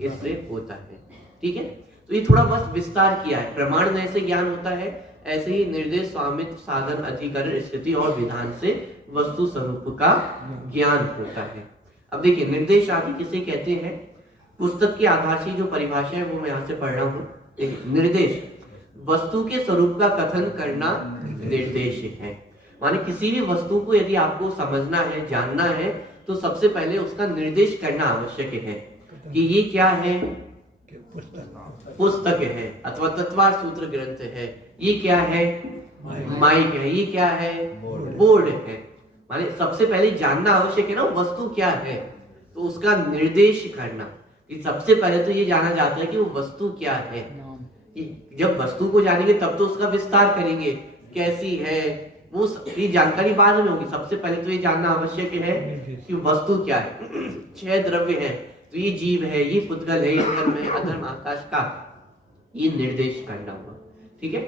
इससे होता है। ठीक है, तो ये थोड़ा बस विस्तार किया है। प्रमाण नय से ज्ञान होता है, ऐसे ही निर्देश स्वामित्व साधन अधिकरण स्थिति और विधान से वस्तु स्वरूप का ज्ञान होता है। अब देखिए निर्देश आदि किसे कहते हैं? पुस्तक के आधार से जो परिभाषा है वो मैं यहाँ से पढ़ रहा हूँ। निर्देश वस्तु के स्वरूप का कथन करना निर्देश है। माने किसी भी वस्तु को यदि आपको समझना है, जानना है, तो सबसे पहले उसका निर्देश करना आवश्यक है कि ये क्या है? पुस्तक है अथवा तत्वार्थ सूत्र ग्रंथ है। ये क्या है? माइक है। ये क्या है? बोर्ड है। माने सबसे पहले जानना आवश्यक है ना वस्तु क्या है, तो उसका निर्देश करना। कि सबसे पहले तो ये जाना जाता है कि वो वस्तु क्या है। जब वस्तु को जानेंगे तब तो उसका विस्तार करेंगे, कैसी है वो ये जानकारी बाद में होगी। सबसे पहले तो ये जानना आवश्यक है कि वस्तु क्या है। 6 द्रव्य है, तो ये जीव है, ये पुद्गल है, ये धर्म है, अधर्म, आकाश का, ये निर्देश करना होगा। ठीक है,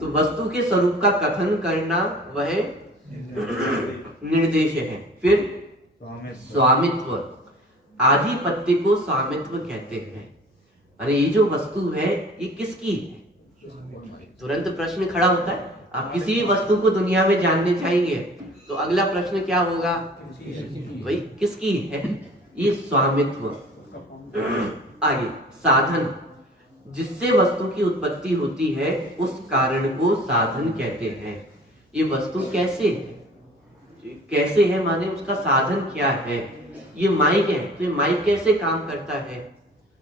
तो वस्तु के स्वरूप का कथन करना वह निर्देश है। फिर स्वामित्व, आधिपत्य को स्वामित्व कहते हैं। अरे ये जो वस्तु है ये किसकी है? तुरंत प्रश्न खड़ा होता है। आप किसी भी वस्तु को दुनिया में जानने चाहेंगे तो अगला प्रश्न क्या होगा? वही किसकी है? ये स्वामित्व। आगे साधन, जिससे वस्तु की उत्पत्ति होती है उस कारण को साधन कहते हैं। ये वस्तु कैसे है? कैसे है माने उसका साधन क्या है? ये माइक है, तो ये माइक कैसे काम करता है?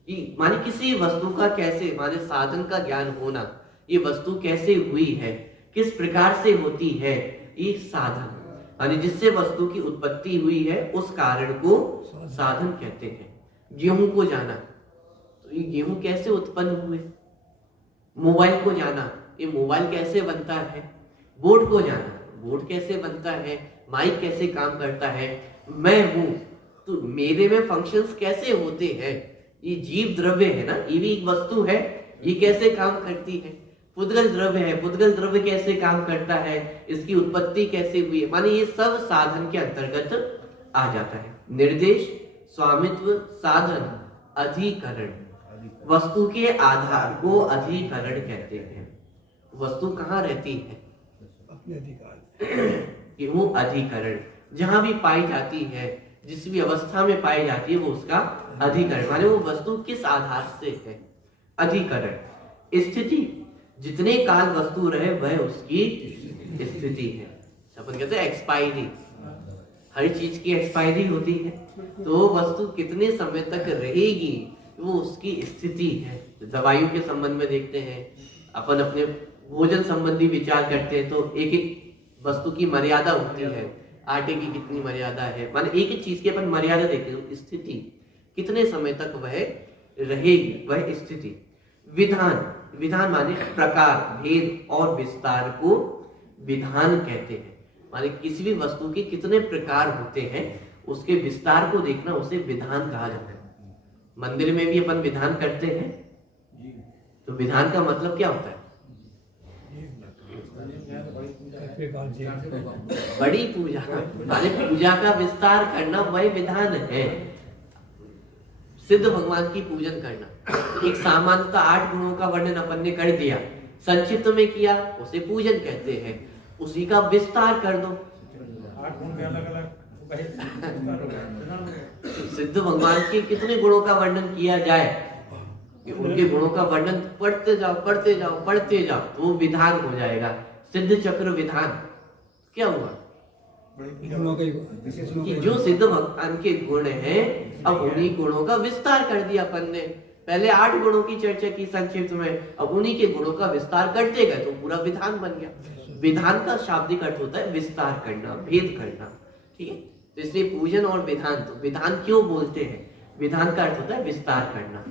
ये माने किसी वस्तु का कैसे माने साधन का ज्ञान होना, ये वस्तु कैसे हुई है, किस प्रकार से होती है, ये साधन माने जिससे वस्तु की उत्पत्ति हुई है उस कारण को साधन कहते हैं। गेहूं को जाना, तो ये गेहूं कैसे उत्पन्न हुए। मोबाइल को जाना, ये मोबाइल कैसे बनता है। बोर्ड को जाना, बोर्ड कैसे बनता है, माइक कैसे काम करता है। मैं हूं, तो मेरे में फंक्शंस कैसे होते हैं। ये जीव द्रव्य है ना, ये भी एक वस्तु है, ये कैसे काम करती है। पुद्गल द्रव्य है, पुद्गल द्रव्य कैसे काम करता है, इसकी उत्पत्ति कैसे हुई है। माने ये सब साधन के अंतर्गत आ जाता है। निर्देश, स्वामित्व, साधन, अधिकरण, वस्तु के आधार को अधिकरण कहते हैं। वस्तु कहाँ रहती है? अपने अधिकार। वो अधिकरण जहां भी पाई जाती है, जिस भी अवस्था में पाई जाती है वो उसका अधिकरण, माने वो वस्तु किस आधार से है। अधिकरण स्थिति, जितने काल वस्तु रहे वह उसकी स्थिति है। अपन कहते हैं एक्सपायरी, हर चीज की एक्सपायरी होती है, तो वस्तु कितने समय तक रहेगी वो उसकी स्थिति है। दवाइयों के संबंध में देखते हैं, अपन अपने भोजन संबंधी विचार करते हैं तो एक एक वस्तु की मर्यादा होती है, आटे की कितनी मर्यादा है, माने एक एक चीज की अपन मर्यादा देखते हैं। स्थिति कितने समय तक वह रहेगी, वह स्थिति। विधान, विधान माने प्रकार, भेद और विस्तार को विधान कहते हैं। माने किसी भी वस्तु के कितने प्रकार होते हैं उसके विस्तार को देखना उसे विधान कहा जाता है। मंदिर में भी अपन विधान करते हैं, तो विधान का मतलब क्या होता है? बड़ी पूजा, माने पूजा का विस्तार करना वह विधान है। सिद्ध भगवान की पूजन करना, एक सामान्यतः 8 गुणों का वर्णन अपन ने कर दिया, संक्षिप्त में किया, उसे पूजन कहते हैं। उसी का विस्तार कर दो, 8 गुण के अलग-अलग सिद्ध भगवान के कितने गुणों का वर्णन किया जाए कि उनके गुणों का वर्णन पढ़ते जाओ पढ़ते जाओ पढ़ते जाओ तो वो विधान हो जाएगा। सिद्ध चक्र विधान क्या हुआ कि जो सिद्ध भगवान के गुण हैं अब उन्हीं गुणों का विस्तार कर दिया अपन ने। पहले 8 गुणों की चर्चा की संक्षिप्त में, अब उन्हीं के गुणों का विस्तार करते गए तो पूरा विधान बन गया। विधान का शाब्दिक अर्थ होता है विस्तार करना, भेद करना, ठीक है। तो इसलिए पूजन और विधान, तो विधान क्यों बोलते हैं? विधान का अर्थ होता है विस्तार करना।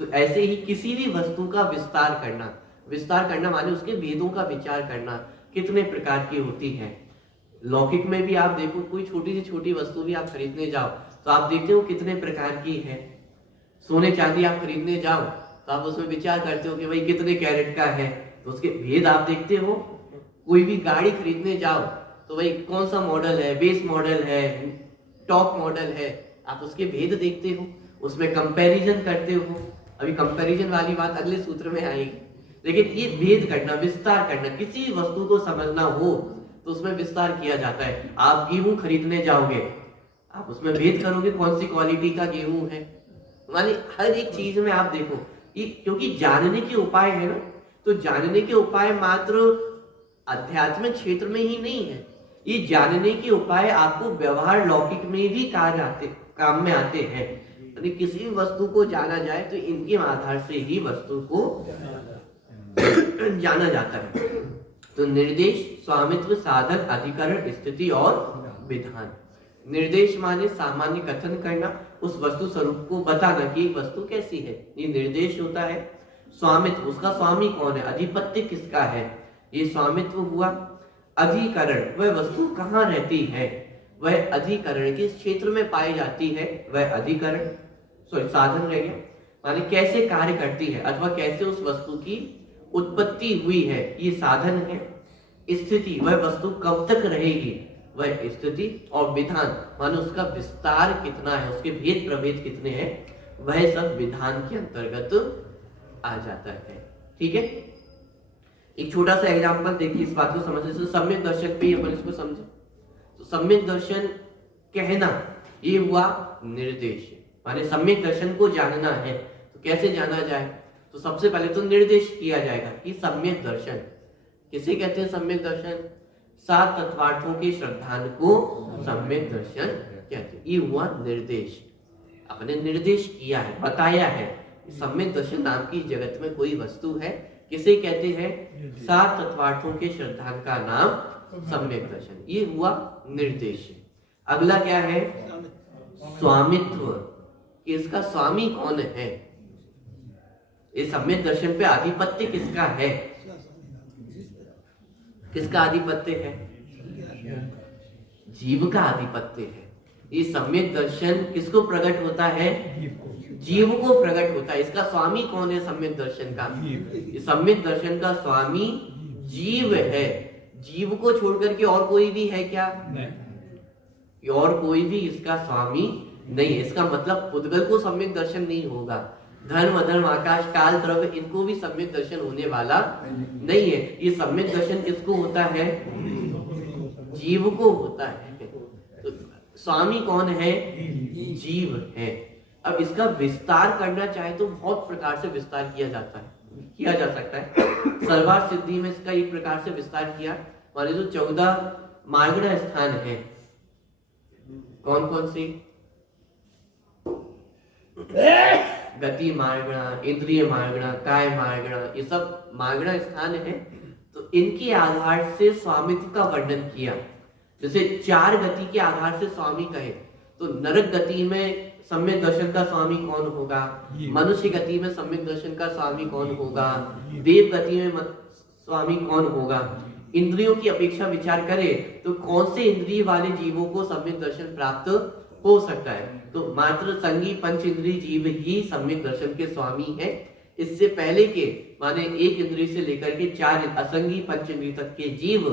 तो ऐसे ही किसी भी वस्तु का विस्तार करना, विस्तार करना माने उसके भेदों का विचार करना, कितने प्रकार की होती है। लौकिक में भी आप देखो, कोई छोटी से छोटी वस्तु भी आप खरीदने जाओ तो आप देखते हो कितने प्रकार की है। सोने चांदी आप खरीदने जाओ तो आप उसमें विचार करते हो कि भाई कितने कैरेट का है, तो उसके भेद आप देखते हो। कोई भी गाड़ी खरीदने जाओ तो भाई कौन सा मॉडल है, बेस मॉडल है, टॉप मॉडल है, आप उसके भेद देखते हो, उसमें कंपैरिजन करते हो। अभी कंपैरिजन वाली बात अगले सूत्र में आएगी, लेकिन ये भेद करना, विस्तार करना, किसी वस्तु को समझना हो तो उसमें विस्तार किया जाता है। आप गेहूं खरीदने जाओगे, आप उसमें भेद करोगे कौन सी क्वालिटी का गेहूं है, माने हर एक चीज में आप देखो ये, क्योंकि जानने के उपाय है ना, तो जानने के उपाय मात्र आध्यात्मिक क्षेत्र में ही नहीं है, ये जानने के उपाय आपको व्यवहार लौकिक में भी काम में आते हैं। यदि किसी भी वस्तु को जाना जाए तो इनके आधार से ही वस्तु को जाना जाता है। तो निर्देश, स्वामित्व, साधन, अधिकरण, स्थिति और विधान। निर्देश माने सामान्य कथन करना, उस वस्तु स्वरूप को बताना कि एक वस्तु कैसी है, ये निर्देश होता है। स्वामित्व, उसका स्वामी कौन है, अधिपत्य किसका है, ये स्वामित्व हुआ। अधिकरण, वह वस्तु कहाँ रहती है, वह अधिकरण किस क्षेत्र में पाई जाती है, वह अधिकरण। साधन रह गया, माने कैसे कार्य करती है अथवा कैसे उस वस्तु की उत्पत्ति हुई है, ये साधन है। स्थिति, वह वस्तु कब तक रहेगी, वह स्थिति। और विधान माने उसका विस्तार कितना है, उसके भेद प्रभेद कितने हैं, वह सब विधान के अंतर्गत आ जाता है। ठीक है, एक छोटा सा एग्जांपल देखिए इस बात को समझने से, सम्यक दर्शन पे अपन इसको समझे। तो सम्यक दर्शन कहना ये हुआ निर्देश, माने सम्यक दर्शन को जानना है तो कैसे जाना जाए, तो सबसे पहले तो निर्देश किया जाएगा कि सम्यक दर्शन किसे कहते हैं। सम्यक दर्शन 7 तत्वार्थों के श्रद्धान को सम्यक दर्शन कहते हैं। ये हुआ निर्देश, अपने निर्देश किया है, बताया है। सम्यक दर्शन नाम की जगत में कोई वस्तु है, किसे कहते हैं, 7 तत्वार्थों के श्रद्धान का नाम सम्यक दर्शन। ये हुआ निर्देश। अगला क्या है, स्वामित्व, कि इसका स्वामी कौन है, इस सम्यक दर्शन पे आधिपत्य किसका है, किसका आधिपत्य है, जीव का आधिपत्य है। ये सम्यक दर्शन किसको प्रकट होता है, जीव को प्रकट होता है। इसका स्वामी कौन है सम्यक दर्शन का, ये सम्यक दर्शन का स्वामी जीव है। जीव को छोड़कर के और कोई भी है क्या, नहीं, और कोई भी इसका स्वामी नहीं है। इसका मतलब पुद्गल को सम्यक दर्शन नहीं होगा, धर्म अधर्म आकाश काल द्रव्य इनको भी सम्यक दर्शन होने वाला नहीं है। ये सम्यक दर्शन किसको होता है, जीव को होता है। तो स्वामी कौन है? जीव है। अब इसका विस्तार करना चाहे तो बहुत प्रकार से विस्तार किया जा सकता है। सर्वार्थ सिद्धि में इसका एक प्रकार से विस्तार किया। माने जो 14 मार्गण स्थान है, कौन कौन सी? गति मार्गण, इंद्रिय मार्गण, काय मार्गण, ये सब मार्गण स्थान है। तो इनके आधार से स्वामित्व का वर्णन किया। जैसे 4 गति के आधार से स्वामी कहे तो नरक गति में सम्यक दर्शन का स्वामी कौन होगा? मनुष्य गति में सम्यक दर्शन का स्वामी कौन होगा? देव गति में स्वामी कौन होगा? इंद्रियों की अपेक्षा विचार करें तो कौन से इंद्रिय वाले जीवों को सम्यक दर्शन प्राप्त हो सकता है? तो मात्र संगी पंच इंद्रिय जीव ही सम्यक दर्शन के स्वामी है। इससे पहले के माने 1 इंद्रिय से लेकर के 4 असंगी पंच इंद्रिय तक के जीव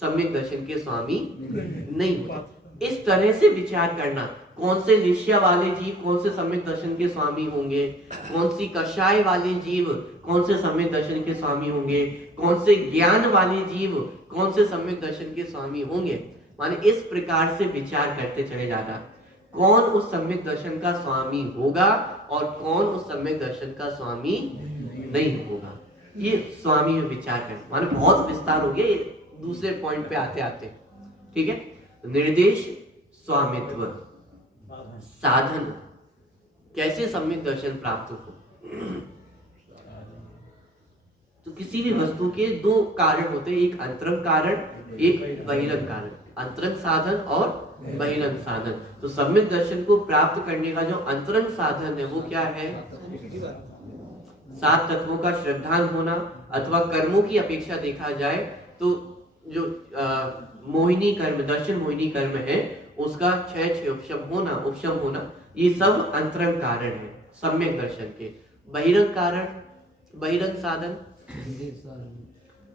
सम्यक दर्शन के स्वामी नहीं होते। इस तरह से विचार करना, कौन से लिश्या वाले जीव कौन से सम्यक दर्शन के स्वामी होंगे, कौन सी कषाय वाले जीव कौन से सम्यक दर्शन के स्वामी होंगे, कौन से ज्ञान वाले जीव कौन से सम्यक दर्शन के स्वामी होंगे, माने इस प्रकार से विचार करते चले जाना। कौन उस सम्यक दर्शन का स्वामी होगा और कौन उस सम्यक दर्शन का स्वामी नहीं होगा, ये स्वामी में विचार कर, माने बहुत विस्तार हो गया दूसरे पॉइंट पे आते आते। ठीक है, निर्देश, स्वामित्व, साधन, कैसे सम्यक दर्शन प्राप्त हो। तो किसी भी वस्तु के 2 कारण होते हैं, एक अंतरंग कारण, एक बहिरंग कारण। अंतरंग साधन और बहिरंग साधन। तो सम्यक दर्शन को प्राप्त करने का जो अंतरंग साधन है वो क्या है? 7 तत्वों का श्रद्धान होना, अथवा कर्मों की अपेक्षा देखा जाए तो जो मोहिनी कर्म, दर्शन मोहिनी कर्म है उसका क्षय उपशम होना, ये सब अंतरंग कारण है सम्यक दर्शन के। बहिरंग कारण, बहिरंग साधन,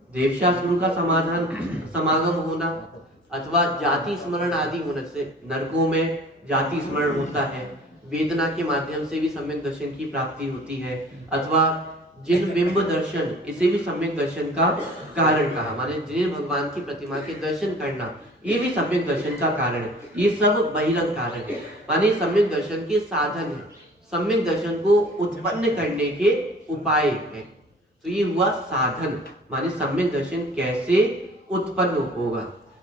देवशास्त्रों का समागम होना, अथवा जाति स्मरण आदि होने से, नरकों में जाति स्मरण होता है, वेदना के माध्यम से भी सम्यक दर्शन की प्राप्ति होती है, अथवा जिन बिंब दर्शन, इसे भी सम्यक दर्शन का कारण कहा, माने जिन भगवान की प्रतिमा के दर्शन करना, ये भी सम्यक दर्शन का कारण है। ये सब बहिरंग कारण है, माने सम्यक दर्शन के साधन है, सम्यक दर्शन को उत्पन्न करने के उपाय है। तो ये हुआ साधन, माने सम्यक दर्शन कैसे उत्पन्न होगा।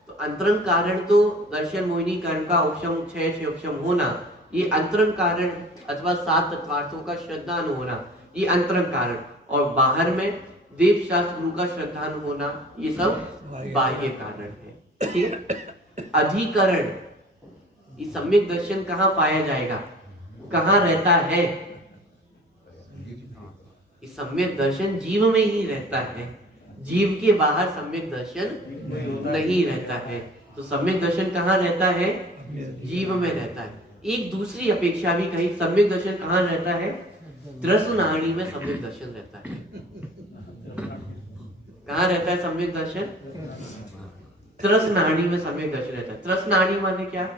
तो अंतरंग कारण तो दर्शन मोहिनी कर्म का उपशम, क्षय उपशम होना, ये अंतरंग कारण, अथवा 7 तत्वार्थों का श्रद्धान होना, ये अंतरंग कारण। और बाहर में देव शास्त्र गुरु का श्रद्धान होना, ये सब बाह्य कारण है। ठीक, अधिकरण, ये सम्यक दर्शन कहाँ पाया जाएगा, कहाँ रहता है? ये सम्यक दर्शन जीव में ही रहता है, जीव के बाहर सम्यक दर्शन नहीं रहता है। तो सम्यक दर्शन कहाँ रहता है? जीव में रहता है। एक दूसरी अपेक्षा भी कही, सम्यक दर्शन कहाँ रहता है? त्रस नाड़ी में सम्यक दर्शन रहता है। कहाँ रहता है सम्यक दर्शन? त्रस नाड़ी में सम्यक दर्शन रहता है। त्रस नाड़ी माने क्या?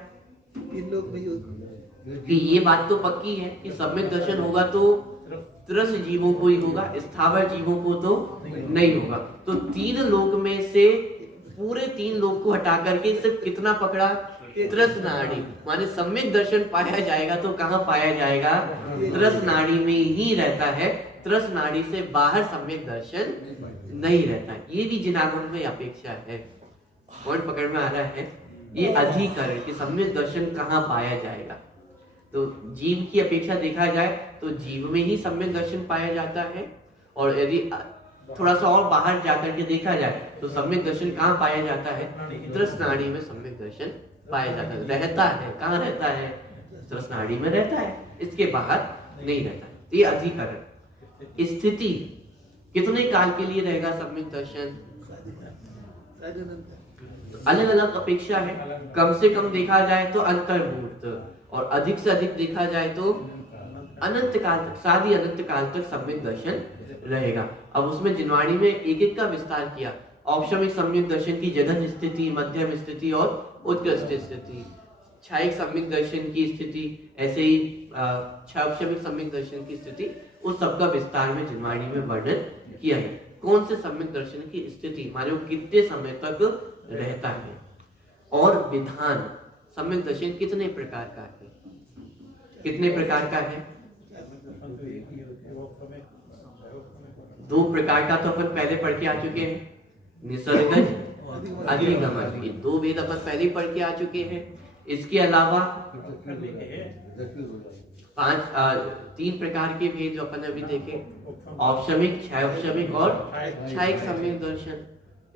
इन लोग में कि ये बात तो पक्की है कि सम्यक दर्शन होगा तो त्रस जीवों को ही होगा, स्थावर जीवों को तो नहीं होगा। तो 3 लोक में से पूरे 3 लोक को हटा करके सिर्फ कितना पकड़ा? त्रस नाड़ी, माने सम्यक दर्शन पाया जाएगा तो कहाँ पाया जाएगा? त्रस नाड़ी में ही रहता है, त्रस नाड़ी से बाहर सम्यक दर्शन नहीं रहता है। ये भी जिनागम में अपेक्षा है। पॉइंट पकड़ में आ रहा है? ये अधिकरण कि सम्यक दर्शन कहाँ पाया जाएगा। तो जीव की अपेक्षा देखा जाए तो जीव में ही सम्यक दर्शन पाया जाता है, और यदि थोड़ा सा और बाहर जाकर के देखा जाए तो सम्यक दर्शन कहाँ पाया जाता है? त्रस नाड़ी में सम्यक दर्शन पाया जाता है, रहता है। कहाँ रहता है? त्रस नाड़ी में रहता है, इसके बाहर नहीं रहता। तो ये अधिकरण। स्थिति, कितने काल के लिए रहेगा सम्यक दर्शन? अलग अलग अपेक्षा है। कम से कम देखा जाए तो अंतर्मूर्त, और अधिक से अधिक देखा जाए तो अनंत काल तक, सारी अनंत काल तक सम्यक दर्शन रहेगा। अब उसमें जिनवाणी में एक एक का विस्तार किया। औपशमिक सम्यक दर्शन की जघन स्थिति, मध्यम स्थिति और उत्कृष्ट स्थिति, क्षायिक सम्यक दर्शन की स्थिति, ऐसे ही औपशमिक सम्यक दर्शन की स्थिति, उस सबका विस्तार में जिनवाणी में वर्णन किया है। कौन से सम्यक दर्शन की स्थिति, माने वो कितने समय तक रहता है। और विधान, सम्यक दर्शन कितने प्रकार का है? कितने प्रकार का है? दो प्रकार का तो अपन पहले पढ़ के आ चुके हैं, निसर्गज, अधिगमन। ये दो भेद अपन पहले ही पढ़ के आ चुके हैं। इसके अलावा तीन प्रकार के भेद जो अपन अभी देखे, औपशमिक, क्षयोपशमिक और क्षयिक सम्यक दर्शन।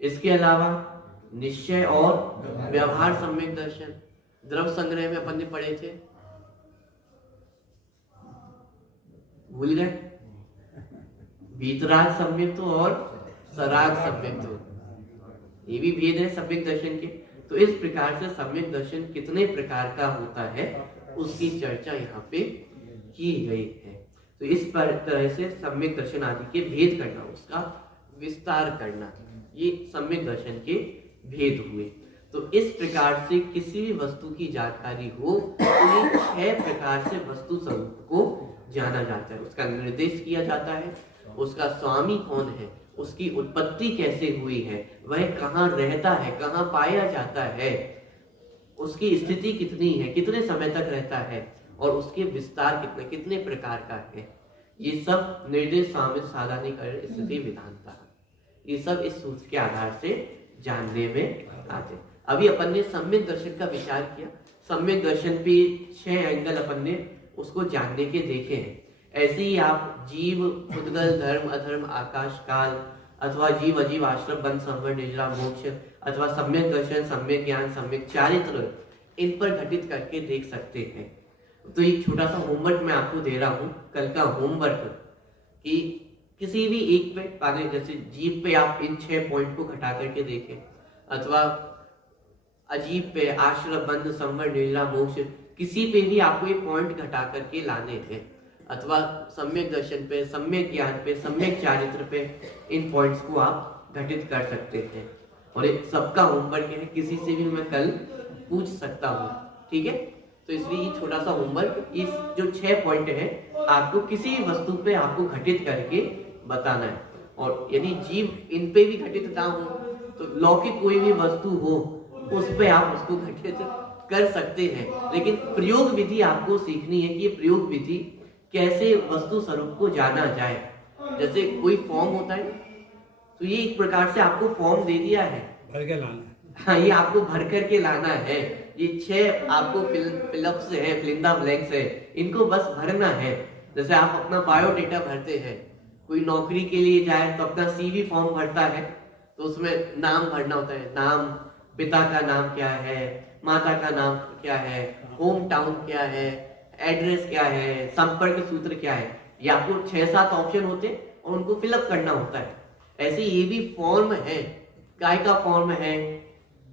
इसके अलावा निश्चय और व्यवहार सम्यक दर्शन। द्रव संग्रह में अपन ने पढ़े थे, भूल गए? वीतराग सम्यक्त्व और सराग सम्यक्त्व, ये भी भेद है सम्यक दर्शन के। तो इस प्रकार से सम्यक दर्शन कितने प्रकार का होता है उसकी चर्चा यहाँ पे की गई है। तो इस तरह से सम्यक दर्शन आदि के भेद करना, उसका विस्तार करना, ये सम्यक दर्शन के भेद हुए। तो इस प्रकार से किसी भी वस्तु की जानकारी हो तो ये 6 प्रकार से वस्तु स्वरूप को जाना जाता है। उसका निर्देश किया जाता है, उसका स्वामी कौन है, उसकी उत्पत्ति कैसे हुई है, वह कहाँ रहता है, कहाँ पाया जाता है, उसकी स्थिति कितनी है, कितने समय तक रहता है, और उसके विस्तार कितने कितने प्रकार का है। ये सब निर्देश स्वामी साधारणीकरण कर स्थिति विधानता, ये सब इस सूत्र के आधार से जानने में आते। अभी अपन ने सम्यक दर्शन का विचार किया, सम्यक दर्शन पे 6 एंगल अपन ने उसको जानने के देखे हैं। ऐसे ही आप जीव, उद्गल, धर्म, अधर्म, आकाश, काल, अथवा जीव, अजीव, आश्रम, बंध, संवर, निद्रा, मोक्ष, अथवा सम्यक दर्शन, सम्यक ज्ञान, सम्यक चारित्र, इन पर घटित करके देख सकते हैं। तो एक छोटा सा होमवर्क मैं आपको दे रहा हूँ, कल का होमवर्क, कि किसी भी एक पे पाने, जैसे जीव पे आप इन 6 पॉइंट को घटा करके देखें, अथवा अजीब पे आश्रम, बंध, संवर, निद्रा, मोक्ष, किसी पे भी आपको ये पॉइंट घटा करके लाने हैं, अथवा सम्यक दर्शन पे, सम्यक ज्ञान पे, सम्यक चारित्र पे इन पॉइंट्स को आप घटित कर सकते हैं। और एक सबका होमवर्क है, किसी से भी मैं कल पूछ सकता हूँ, ठीक है? तो इसलिए ये छोटा सा होमवर्क, इस जो 6 पॉइंट है आपको किसी वस्तु पे आपको घटित करके बताना है। और यदि जीव इन पे भी घटित ना हो तो लौकिक कोई भी वस्तु हो उस पे आप उसको घटित कर सकते हैं। लेकिन प्रयोग विधि आपको सीखनी है कि ये प्रयोग विधि कैसे वस्तु स्वरूप को जाना जाए। जैसे कोई फॉर्म होता है, तो ये एक प्रकार से आपको फॉर्म दे दिया है, भर के लाना। हाँ, ये आपको भर करके लाना है। ये 6 आपको फिलअप्स है, फिल इन द ब्लैंक्स है, इनको बस भरना है। जैसे आप अपना बायोडेटा भरते हैं, कोई नौकरी के लिए जाए तो अपना CV फॉर्म भरता है, तो उसमें नाम भरना होता है, नाम, पिता का नाम क्या है, माता का नाम क्या है, होम टाउन क्या है, एड्रेस क्या है, संपर्क सूत्र क्या है, ये आपको 6-7 ऑप्शन होते हैं और उनको फिलअप करना होता है। ऐसे ये भी फॉर्म है, काय का फॉर्म है,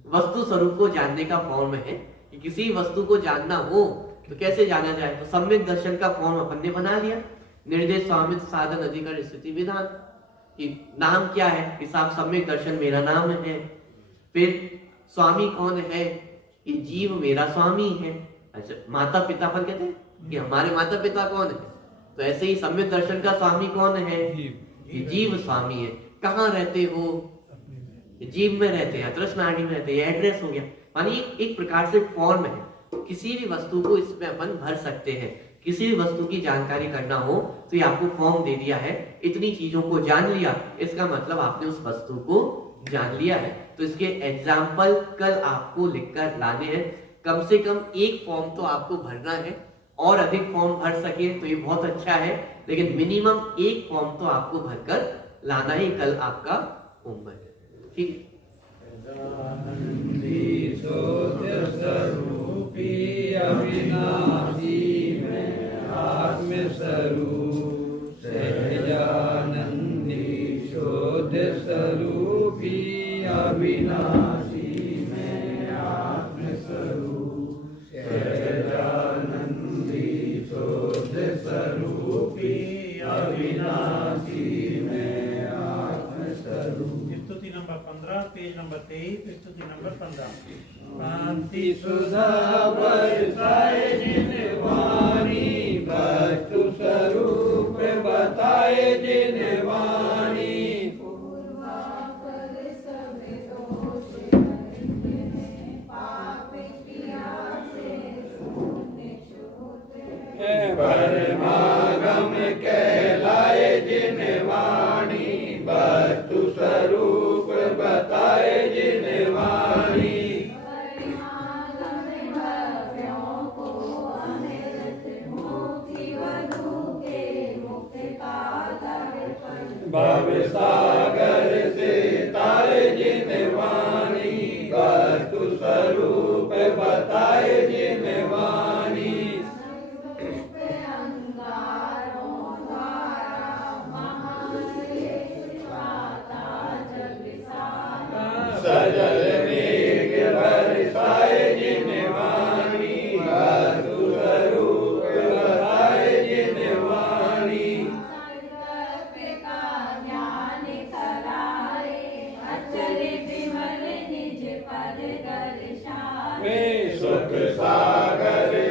वस्तु स्वरूप को जानने का फॉर्म है, कि किसी वस्तु को जानना हो तो कैसे जाना जाए। तो सम्यक दर्शन का फॉर्म अपन ने बना लिया, निर्देश, स्वामित्व, साधन, अधिकार, स्थिति, विधान, कि नाम क्या है, कि साहब सम्यक दर्शन मेरा नाम है। फिर स्वामी कौन है, कि जीव मेरा स्वामी है। अच्छा, माता पिता पर कहते हैं कि हमारे माता पिता कौन है, तो ऐसे ही सम्यक दर्शन का स्वामी कौन है, कि जीव स्वामी है। कहाँ रहते हो, जीव में रहते हैं, तृष्णादि में रहते हैं, एड्रेस हो गया। मानी एक प्रकार से फॉर्म है, किसी भी वस्तु को इसमें अपन भर सकते हैं। किसी भी वस्तु की जानकारी करना हो तो ये आपको फॉर्म दे दिया है, इतनी चीजों को जान लिया, इसका मतलब आपने उस वस्तु को जान लिया है। तो इसके एग्जाम्पल कल आपको लिखकर लाने हैं। कम से कम एक फॉर्म तो आपको भरना है, और अधिक फॉर्म भर सके तो ये बहुत अच्छा है, लेकिन मिनिमम एक फॉर्म तो आपको भरकर लाना ही कल आपका होमवर्क है, ठीक है? अविनाशी में आत्मस्वरूप, सहजानंदी शुद्ध स्वरूपी, अविनाशी में आत्मस्वरूप। स्तुति नंबर 15, पेज नंबर 23, स्तुति नंबर 15। शांति सुधा बरसाए जिन वाणी, वस्तु स्वरूप बताए जिन वाणी, सजल मेघ बरसाए जिन वाणी वस्तु स्वरूप बताए जिन वाणी वे सुख सागर